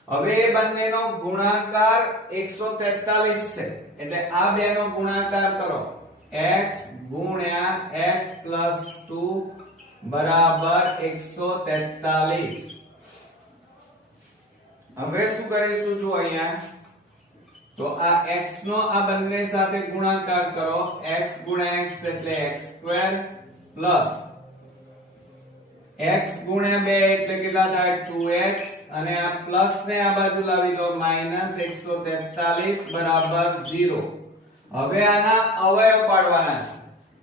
હવે એ બંનેનો ગુણાકાર 143 છે. એટલે આ બેનો ગુણાકાર કરો. x ગુણ્યા x + 2 બરાબર 143. હવે શું કરીશું? જો અહીંયા તો આ x નો આ બંને સાથે ગુણાકાર કરો, x ગુણ્યા x એટલે x² પ્લસ x ગુણ્યા 2 એટલે કેટલા થાય 2x અને આ પ્લસ ને આ બાજુ લાવી દો -143 બરાબર 0. હવે આના અવયવ પાડવાના છે.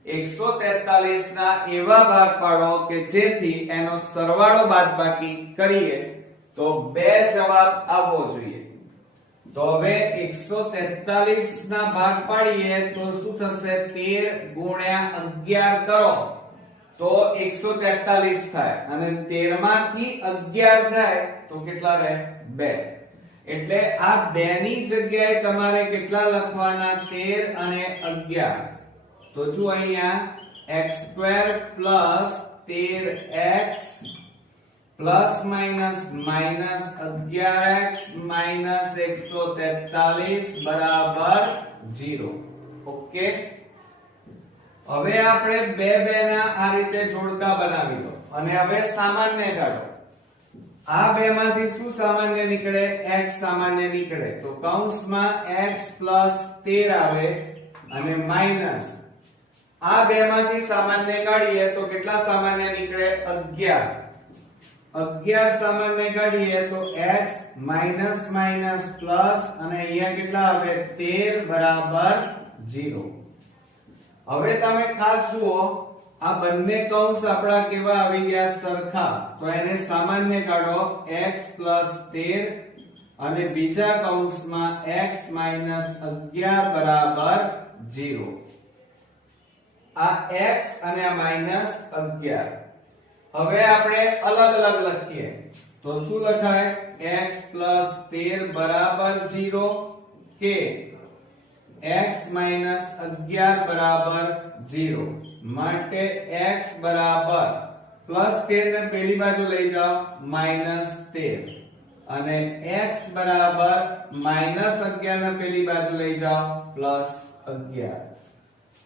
143 ના એવા ભાગ પાડો કે જેથી એનો સરવાળો બાદબાકી કરીએ તો બે જવાબ આવવો જોઈએ. તો હવે 143 ના ભાગ પાડીએ તો શું થશે 13 ગુણ્યા 11 કરો તો 143 થાય અને 13 માંથી 11 જાય તો કેટલા રહે 2. એટલે આ 2 ની જગ્યાએ તમારે કેટલા લખવાના 13 અને 11. તો જો અહીંયા x² plus 13x plus minus minus 11x minus 143 બરાબર 0. ઓકે, હવે આપણે બે ના આ રીતે જોડકા બનાવી દો અને હવે સામાન્ય કાઢો. આ બે માંથી શું સામાન્ય નીકળે x સામાન્ય નીકળે તો કૌંસમાં x 13 આવે અને માઈનસ આ બે માંથી સામાન્ય કાઢીએ તો કેટલા સામાન્ય નીકળે 11 સામાન્ય કાઢીએ તો x માઈનસ માઈનસ પ્લસ અને અહીંયા કેટલા આવે 13 બરાબર 0. હવે તમે ખાસ જુઓ આ બંને કૌંસ આપણા કેવા આવી ગયા સરખા તો એને સામાન્ય કાઢો x 13 અને બીજા કૌંસમાં x 11 બરાબર 0. આ x અને આ -11. હવે આપણે અલગ અલગ લખીએ તો શું લખાય x 13 બરાબર 0 કે x 11 બરાબર 0 માટે x બરાબર +13 ને પેલી બાજુ લઈ જાઓ -13 અને x બરાબર -11 ને પેલી બાજુ લઈ જાઓ +11.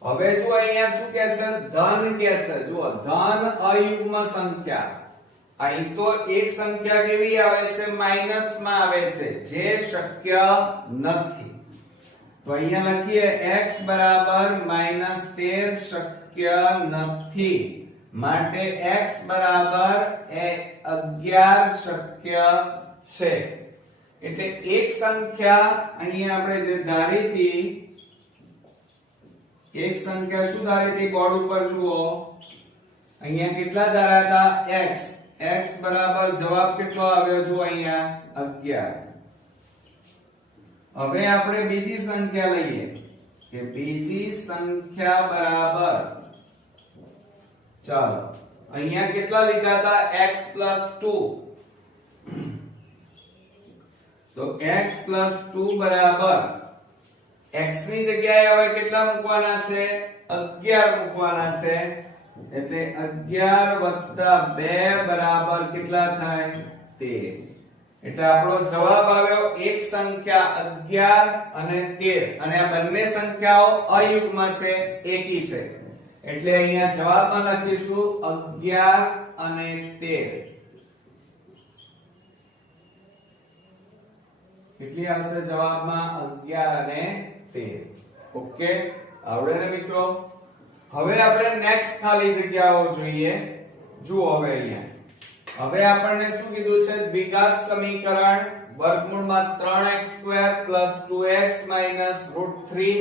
હવે જો અહીંયા શું કહે છે ધન કહે છે. જુઓ ધન અયુગ્મ સંખ્યા. અહીં તો એક સંખ્યા કેવી આવે છે માઈનસ માં આવે છે જે શક્ય નથી. તો અહીંયા લખીએ x બરાબર -13 શક્ય નથી માટે x બરાબર 11 શક્ય છે. એટલે એક સંખ્યા અહીંયા આપણે જે ધારી હતી એક સંખ્યા શું ધારી હતી બોર્ડ ઉપર જુઓ અહીંયા કેટલા ધાર્યા હતા x બરાબર જવાબ કેટલો આવ્યો જુઓ અહીંયા 11. હવે આપણે બીજી સંખ્યા લઈએ કે બીજી સંખ્યા બરાબર ચાલો અહીંયા કેટલા લીધા હતા x 2 તો x 2 બરાબર x ની જગ્યાએ હવે કેટલા મૂકવાના છે 11 મૂકવાના છે એટલે 11 2 બરાબર કેટલા થાય 13. એટલે આપણો જવાબ આવ્યો એક સંખ્યા 11 અને 13 અને આ બંને સંખ્યાઓ અયુગ્મ છે એકી છે એટલે અહીંયા જવાબમાં લખીશું 11 અને 13. કેટલી આવશે જવાબમાં 11 અને 13. ઓકે, આવડે ને મિત્રો? હવે આપણે નેક્સ્ટ ખાલી જગ્યાઓ જોઈએ. જુઓ હવે અહીંયા હવે આપણને શું કીધું છે દ્વિઘાત સમીકરણ વર્ગમૂળમાં 3x² 2x √3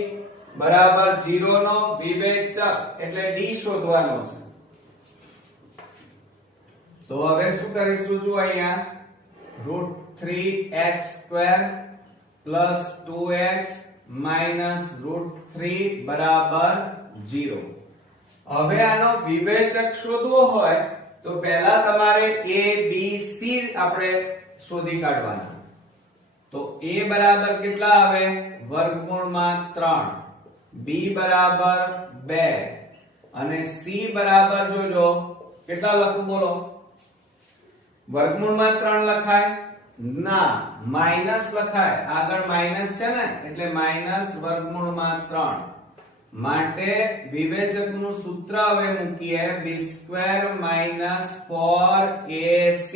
બરાબર 0 નો વિવેચક એટલે d શોધવાનો છે. તો હવે શું કરીશું જો અહીંયા √3x² 2x √3 બરાબર 0. હવે આનો વિવેચક શોધવો હોય તો પહેલા તમારે a b c આપણે શોધી કાઢવાના. તો a બરાબર કેટલા આવે વર્ગમૂળમાં 3, b બરાબર 2 અને c બરાબર જોજો કેટલા લખું બોલો વર્ગમૂળમાં 3 લખાય ના માઈનસ લખાય આગળ માઈનસ છે ને એટલે માઈનસ વર્ગમૂળમાં 3 માટે વિવેચકનું સૂત્ર હવે મૂકીએ b² - 4ac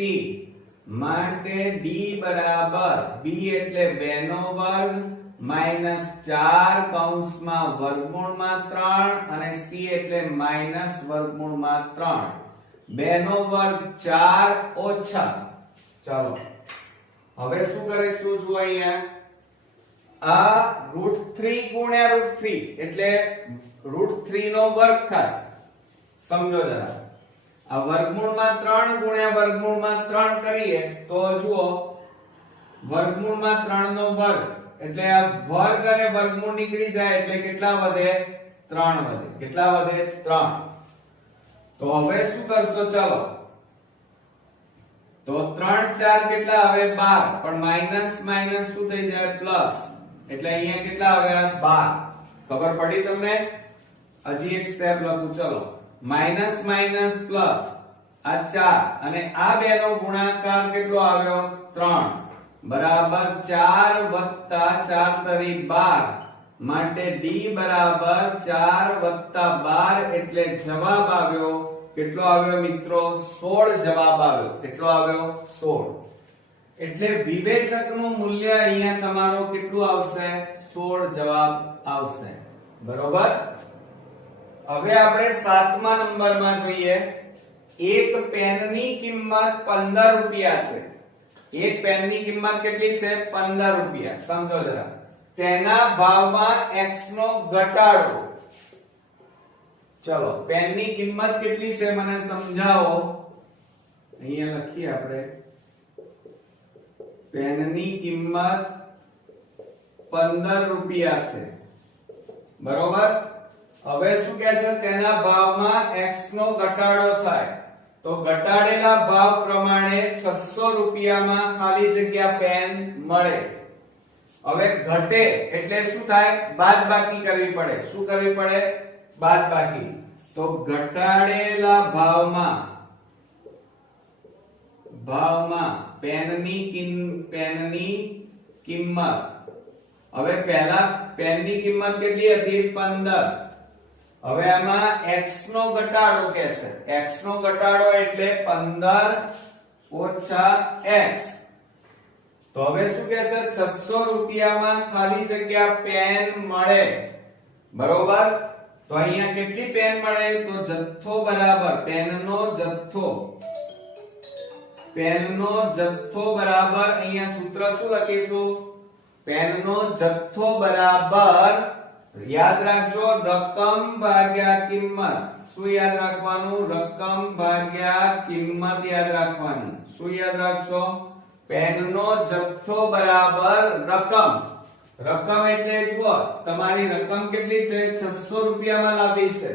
માટે d બરાબર b એટલે 2 નો વર્ગ માઈનસ 4 કૌંસમાં વર્ગમૂળમાં 3 અને c એટલે માઈનસ વર્ગમૂળમાં 3 2 નો વર્ગ 4 ઓછા. ચાલો હવે શું કરીશું જુઓ અહીંયા આ √3 ગુણ્યા √3 એટલે √3 નો વર્ગ થાય. સમજો જરા આ વર્ગમૂળમાં 3 ગુણ્યા વર્ગમૂળમાં 3 કરીએ તો જુઓ વર્ગમૂળમાં 3 નો વર્ગ એટલે આ વર્ગ અને વર્ગમૂળ નીકળી જાય એટલે કેટલા વધે 3 વધે. કેટલા વધે 3. તો હવે શું કરશો ચાલો તો 3 4 કેટલા આવે 12 પણ માઈનસ માઈનસ શું થઈ જાય પ્લસ એટલે અહીંયા કેટલા આવ્યા 12. ખબર પડી તમને? હજી એક સ્ટેપ લખું ચલો માઈનસ માઈનસ પ્લસ આ 4 અને આ બે નો ગુણાકાર કેટલો આવ્યો 3 બરાબર 4 વત્તા 4 તરી 12 માટે d બરાબર 4 વત્તા 12 એટલે જવાબ આવ્યો કેટલો આવ્યો મિત્રો 16 જવાબ આવ્યો. કેટલો આવ્યો 16. એટલે વિવેચકનું મૂલ્ય અહીંયા તમારો કેટલું આવશે 16 જવાબ આવશે. બરોબર. હવે આપણે 7મા નંબરમાં જોઈએ એક પેનની કિંમત 15 રૂપિયા છે. એક પેનની કિંમત કેટલી છે 15 રૂપિયા. સમજો જરા તેના ભાવમાં x નો ઘટાડો. ચલો પેનની કિંમત કેટલી છે મને સમજાવો. અહીંયા લખીએ આપણે પેનની કિંમત 15 રૂપિયા છે. બરોબર. હવે શું કહે છે તેના ભાવમાં x નો ઘટાડો થાય તો ઘટાડેલા ભાવ પ્રમાણે 600 રૂપિયામાં ખાલી જગ્યા પેન મળે. હવે ઘટે એટલે શું થાય બાદબાકી કરવી પડે. શું કરવી પડે બાદબાકી. તો ઘટાડેલા ભાવમાં પેનની કિંમત હવે પહેલા પેનની કિંમત કેટલી હતી 15. હવે આમાં x નો ઘટાડો કે છે. x નો ઘટાડો એટલે 15 ઓછા x. તો હવે શું કહે છે 600 રૂપિયામાં ખાલી જગ્યા પેન મળે. બરોબર. તો અહીંયા કેટલી પેન મળે તો જથ્થો બરાબર પેનનો જથ્થો બરાબર અહીંયા સૂત્ર શું લખીશું પેનનો જથ્થો બરાબર યાદ રાખજો રકમ ભાગ્યા કિંમત. શું યાદ રાખવાનું રકમ ભાગ્યા કિંમત યાદ રાખવાની. શું યાદ રાખશો પેનનો જથ્થો બરાબર રકમ. રકમ એટલે જુઓ તમારી રકમ કેટલી છે 600 રૂપિયામાં લાવી છે.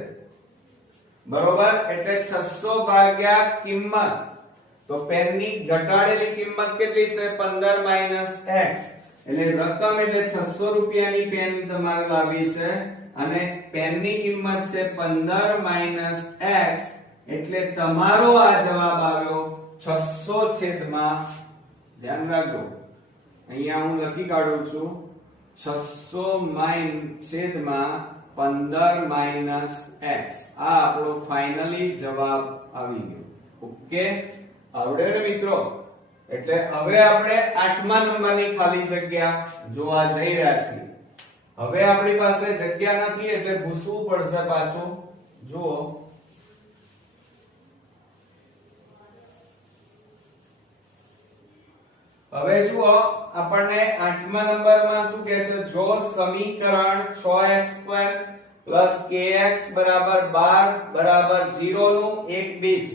બરોબર. એટલે 600 ભાગ્યા કિંમત. તો પેનની ઘટાડેલી કિંમત કેટલી છે 15 માઈનસ x એટલે રકમ એટલે 600 રૂપિયાની પેન તમારે લાવી છે અને પેનની કિંમત છે 15 માઈનસ x એટલે તમારો આ જવાબ આવ્યો 600 છેદમાં ધ્યાન રાખજો અહીંયા હું લખી કાઢું છું 600 છેદમાં 15 માઈનસ x. આ આપણો ફાઇનલી જવાબ આવી ગયો. ઓકે આવડે ને મિત્રો. એટલે હવે આપણે 8મા નંબરની ખાલી જગ્યા જોવા જઈ રહ્યા છીએ. હવે આપણી પાસે જગ્યા નથી એટલે ભૂસવું પડશે પાછું. જુઓ હવે જુઓ આપણને 8મા નંબરમાં શું કહે છે જો સમીકરણ 6x² kx 12 0 નું એક બીજ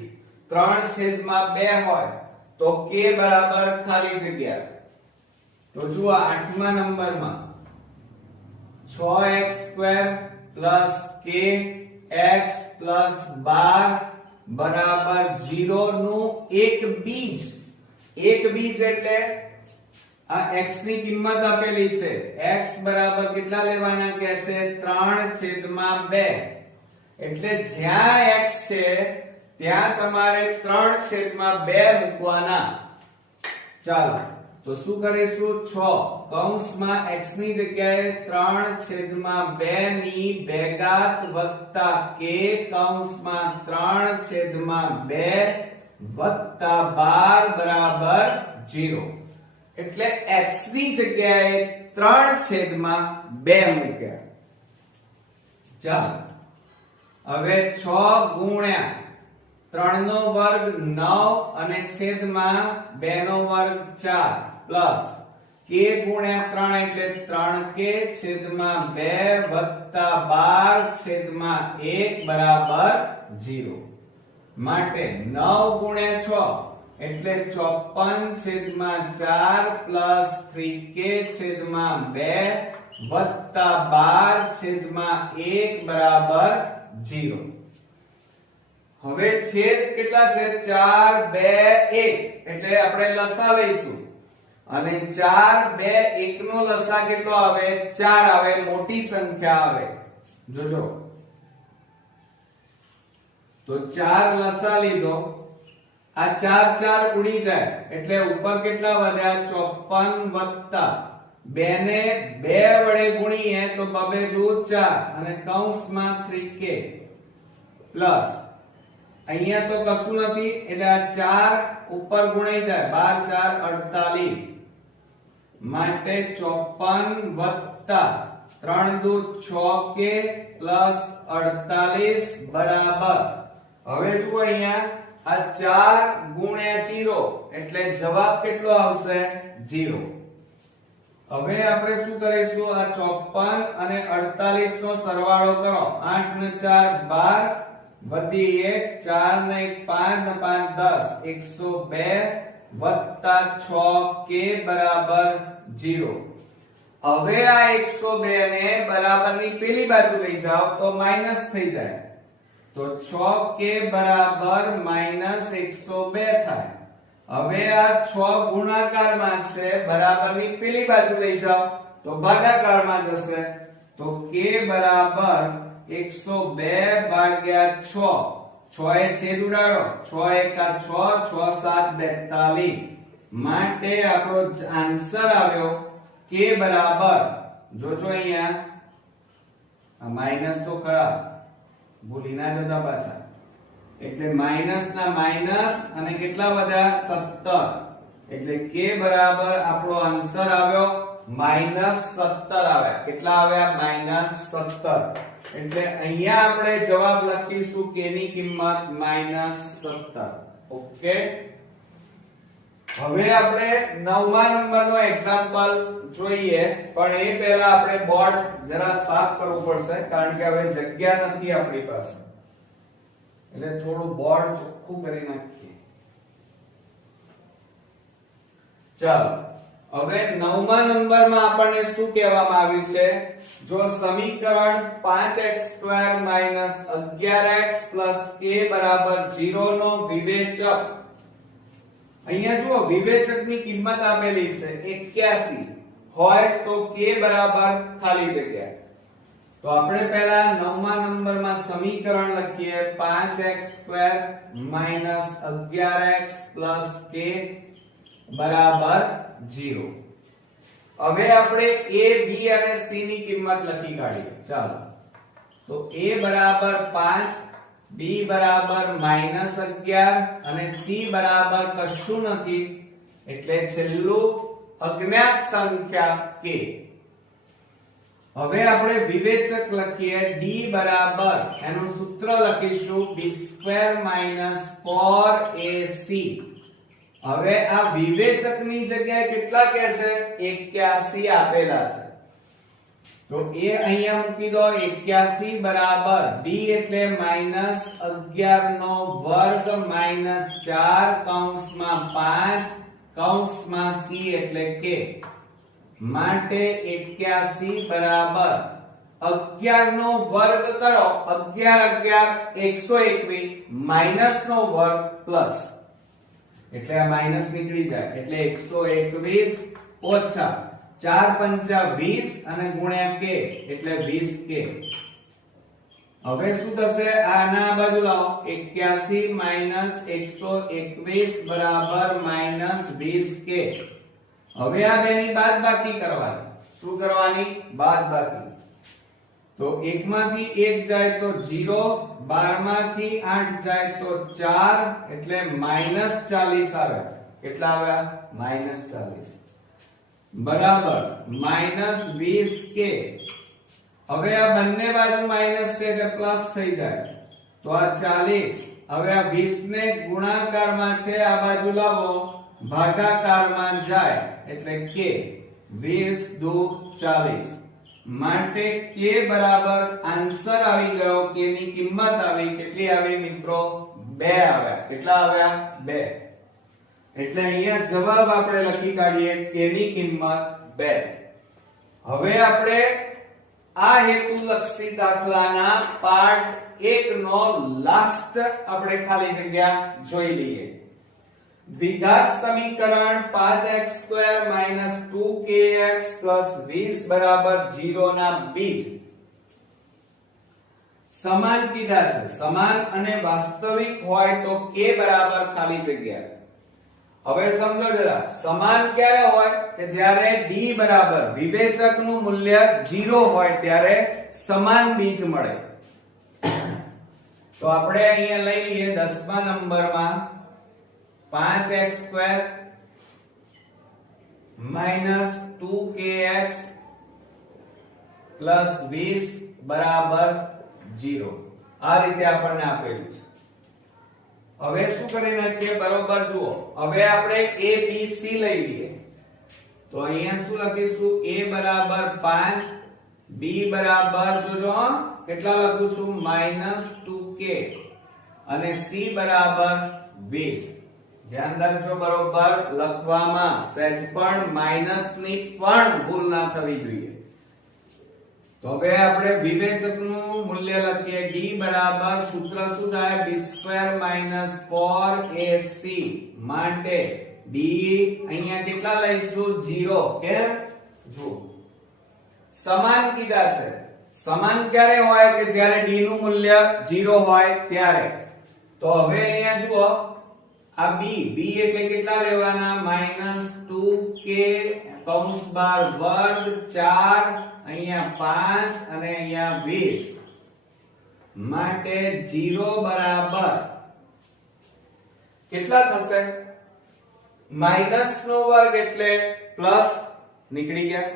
3/2 હોય તો k બરાબર ખાલી જગ્યા. તો જુઓ 8મા નંબરમાં 6x² kx 12 0 નું એક બીજ. એક બીજ એટલે આ x ની કિંમત આપેલી છે. x બરાબર કેટલા લેવાના કહે છે 3/2. એટલે જ્યાં x છે ત્યાં તમારે 3/2 મૂકવાના. ચાલો તો શું કરીશું 6 કૌંસમાં x ની જગ્યાએ 3/2 ની ભેગાત વત્તા k કૌંસમાં 3/2 વત્તા 12 બરાબર 0. એટલે x ની જગ્યાએ 3/2 મૂક્યા. ચાલો હવે 6 ગુણ્યા 3 નો વર્ગ 9 અને છેદમાં 2 નો વર્ગ 4 પ્લસ k ગુણ્યા 3 એટલે 3k છેદમાં 2 વત્તા 12 છેદમાં 1 બરાબર 0. માટે 9 ગુણ્યા 6 એટલે 54 છેદમાં 4 પ્લસ 3k છેદમાં 2 વત્તા 12 છેદમાં 1 બરાબર 0. હવે છેદ કેટલા છે? 4 2 1 એટલે આપણે લસા લઈશું અને 4 2 1 નો લસા કેટલો આવે? 4 આવે, મોટી સંખ્યા આવે. જોજો તો 4 લસા લીધો, આ 4 4 ઉડી જાય એટલે ઉપર કેટલા વધ્યા? 54 વત્તા 2 ને 2 વડે ગુણીએ તો 2 2 4 અને કૌંસમાં 3k પ્લસ અહીંયા તો કશું નથી એટલે આ 4 ઉપર ગુણાઈ જાય, 12 4 48 માટે 54 વત્તા 3 2 6k પ્લસ 48 બરાબર. હવે જુઓ અહીંયા આ 4 ગુણ્યા 0 એટલે જવાબ કેટલો આવશે? 0. હવે આપણે શું કરીશું? આ 54 અને 48 નો સરવાળો કરો. 8 ને 4 12 વધી 1 4 ને 1 5 ને 5 10 102 વત્તા 6k બરાબર 0. હવે આ 102 ને બરાબરની પેલી બાજુ લઈ જાઓ તો માઈનસ થઈ જાય, તો 6k બરાબર -102 થાય. હવે આ 6 ગુણાકારમાં છે, બરાબરની પેલી બાજુ લઈ જાઓ તો ભાગાકારમાં જશે, તો k બરાબર 102 ભાગ્યા 6. 6 એ છેદ ઉડાડો, 6 એકા 6 6 7 42 માટે આપણો આન્સર આવ્યો k બરાબર, જોજો અહીંયા આ માઈનસ તો ખરા, ભૂલી ના જતા પાછા, એટલે માઈનસ ના માઈનસ અને કેટલા વધ્યા? 17. એટલે k બરાબર આપણો આન્સર આવ્યો -17 આવ્યા. કેટલા આવ્યા? -17. એટલે અહીંયા આપણે જવાબ લખીશું k ની કિંમત -17. ઓકે, હવે આપણે 9મા નંબરનો એક્ઝામ્પલ જોઈએ, પણ એ પહેલા આપણે બોર્ડ જરા સાફ કરવું પડશે કારણ કે હવે જગ્યા નથી આપણી પાસે, એટલે થોડું બોર્ડ ચોખ્ખું કરી નાખીએ. ચાલો હવે 9મા નંબરમાં આપણને શું કહેવામાં આવ્યું છે? જો સમીકરણ 5x² - 11x + k બરાબર 0 નો વિવેચક, અહીંયા જુઓ વિવેચકની કિંમત આપેલી છે 81 હોય તો k બરાબર ખાલી જગ્યા. તો આપણે પહેલા 9મા નંબરમાં સમીકરણ લખીએ 5x² - 11x + k બરાબર 0. હવે આપણે a b અને c ની કિંમત લખી કાઢીએ. ચાલો, તો a બરાબર 5, b બરાબર -11 અને c બરાબર કશું નથી એટલે છેલ્લું અજ્ઞાત સંખ્યા k. હવે આપણે વિવેચક લખીએ d બરાબર, એનું સૂત્ર લખીશું b² - 4ac. હવે આ વિવેચકની જગ્યાએ કેટલા કે છે? 81 આપેલા છે, તો એ અહીંયા મૂકી દો. 81 બરાબર d એટલે -11 નો વર્ગ -4 કૌંસમાં 5 કૌંસમાં c એટલે k, માટે 81 બરાબર 11 નો વર્ગ કરો, 11 121 માઈનસ નો વર્ગ પ્લસ, એટલે આ માઈનસ નીકળી જાય, એટલે 121 ઓછા 4 પંચા 20 અને ગુણ્યા k એટલે 20k. હવે શું થશે? આના બાજુ લાવો, 81 - 121 બરાબર -20k. હવે આ બેની બાદબાકી કરવાની. શું કરવાની? બાદબાકી. તો 1 માંથી 1 જાય તો 0, 12 માંથી 8 જાય તો 4 એટલે -40 આવે. કેટલા આવ્યા? -40 બરાબર -20k. હવે આ બંને બાજુ માઈનસ છે એટલે પ્લસ થઈ જાય તો આ 40. હવે આ 20 ને ગુણાકારમાં છે, આ બાજુ લાવો ભાગાકારમાં જાય એટલે k. 20 દુ 40 માટે k બરાબર આન્સર આવી ગયો. k ની કિંમત આવી કેટલી આવી મિત્રો? 2 આવ્યા. કેટલા આવ્યા? 2. એટલે અહીંયા જવાબ આપણે લખી કાઢીએ k ની કિંમત 2. હવે આપણે આ હેતુલક્ષી દાખલાના પાર્ટ 1 નો લાસ્ટ આપણે ખાલી જગ્યા જોઈ લઈએ. દ્વિઘાત સમીકરણ 5x² - 2kx + 20 0 ના બીજ સમાન કીધા છે. સમાન અને વાસ્તવિક હોય તો k બરાબર ખાલી જગ્યા. હવે સમજો જરા, સમાન ક્યારે હોય? કે જ્યારે d બરાબર વિવેચકનું મૂલ્ય 0 હોય ત્યારે સમાન બીજ મળે. તો આપણે અહીંયા લઈ લઈએ 10મા નંબરમાં 5x² - 2kx + 20 0. આ રીતે આપણને આપેલું છે. હવે શું કરી નાખીએ? બરોબર જુઓ, હવે આપણે a b c લઈ લઈએ. તો અહીંયા શું લખીશું? a બરાબર 5, b બરાબર જોજો કેટલા લખું છું? -2k અને c બરાબર 20. ધ્યાન રાખજો બરોબર લખવામાં સહેજ પણ માઈનસ ની પણ ભૂલ ના થવી જોઈએ. તો હવે આપણે વિવેચકનું મૂલ્ય લખીએ. d બરાબર સૂત્ર શું થાય? b² - 4ac માટે d અહીંયા કેટલા લઈશું? 0. કેમ? જો સમાન કીધા છે. સમાન ક્યારે હોય? કે જ્યારે d નું મૂલ્ય 0 હોય ત્યારે. તો હવે અહીંયા જુઓ આ b એટલે કેટલા લેવાના? -2k કૌંસ બાર વર્ગ 4 અહીંયા 5 અને અહીંયા 20 માટે 0 બરાબર કેટલા થશે? માઈનસ નો વર્ગ એટલે પ્લસ નીકળી ગયા,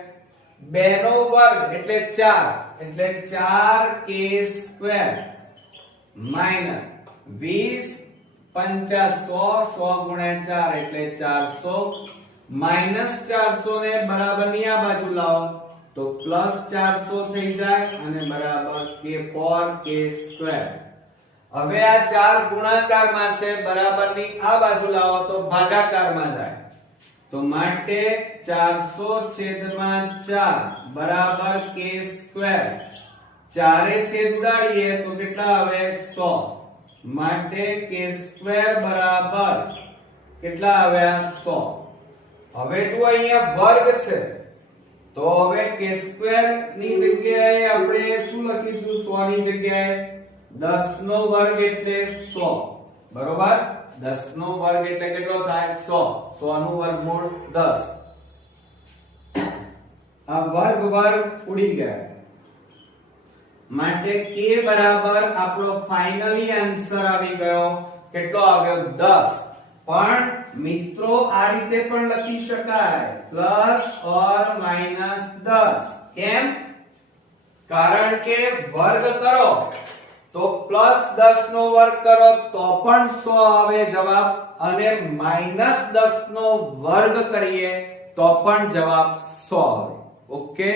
2 નો વર્ગ એટલે 4 એટલે 4k² માઈનસ 20 50 100 ગુણ્યા 4 એટલે 400 માઈનસ 400 ને બરાબર ની આ બાજુ લાવો તો પ્લસ 400 થઈ જાય અને બરાબર k². હવે આ 4 ગુણાકારમાં છે, બરાબર ની આ બાજુ લાવો તો ભાગાકારમાં જાય. તો માટે 400/4 બરાબર k². ચારે છેદ ઉડાડીએ તો કેટલા આવે? 100 માટે k² બરાબર કેટલા આવ્યા? 100. હવે જો અહીંયા વર્ગ છે તો હવે k² ની જગ્યાએ આપણે શું લખીશું? 100 ની જગ્યાએ 10 નો વર્ગ એટલે 100. બરોબર? 10 નો વર્ગ એટલે કેટલો થાય? 100. 100 નું વર્ગમૂળ 10. આ વર્ગ ઉડી ગયા માટે k બરાબર આપણો ફાઇનલી આન્સર આવી ગયો. કેટલો આવ્યો? 10. પણ મિત્રો આ રીતે પણ લખી શકાય પ્લસ ઓર માઈનસ 10. કેમ? કારણ કે વર્ગ કરો તો પ્લસ 10 નો વર્ગ કરો તો પણ 100 આવે જવાબ, અને માઈનસ 10 નો વર્ગ કરીએ તો પણ જવાબ 100 આવે. ઓકે,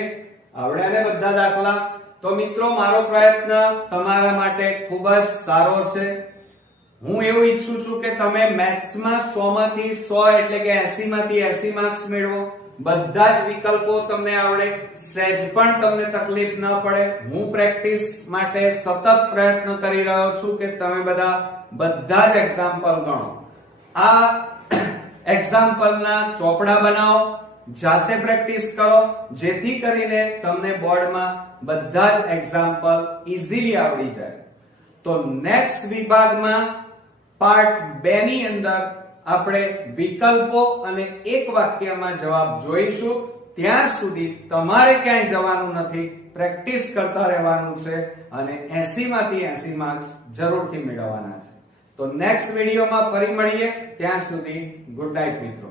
આવડ્યા ને બધા દાખલા? તો મિત્રો મારો પ્રયત્ન તમારા માટે ખૂબ જ સારો છે. હું એવું ઈચ્છું છું કે તમે મેથ્સમાં 100 માંથી 100 એટલે કે 80 માંથી 80 માર્ક્સ મેળવો. બધા જ વિકલ્પો તમને આવડે, સહેજ પણ તમને તકલીફ ન પડે. હું પ્રેક્ટિસ માટે સતત પ્રયત્ન કરી રહ્યો છું કે તમે બધા જ એક્ઝામ્પલ ગણો. આ એક્ઝામ્પલના ચોપડા બનાવો, જાતે પ્રેક્ટિસ કરો, જેથી કરીને તમને બોર્ડમાં બધા જ એક્ઝામ્પલ ઈઝીલી આવડી જાય. તો નેક્સ્ટ વિભાગમાં પાર્ટ 2 ની અંદર આપણે વિકલ્પો અને એક વાક્યમાં જવાબ જોઈશું. ત્યાં સુધી તમારે ક્યાંય જવાનું નથી, પ્રેક્ટિસ કરતા રહેવાનું છે અને 80 માંથી 80 માર્ક્સ જરૂરથી મેળવવાના છે. તો નેક્સ્ટ વિડીયોમાં ફરી મળીએ. ત્યાં સુધી ગુડ નાઇટ મિત્રો.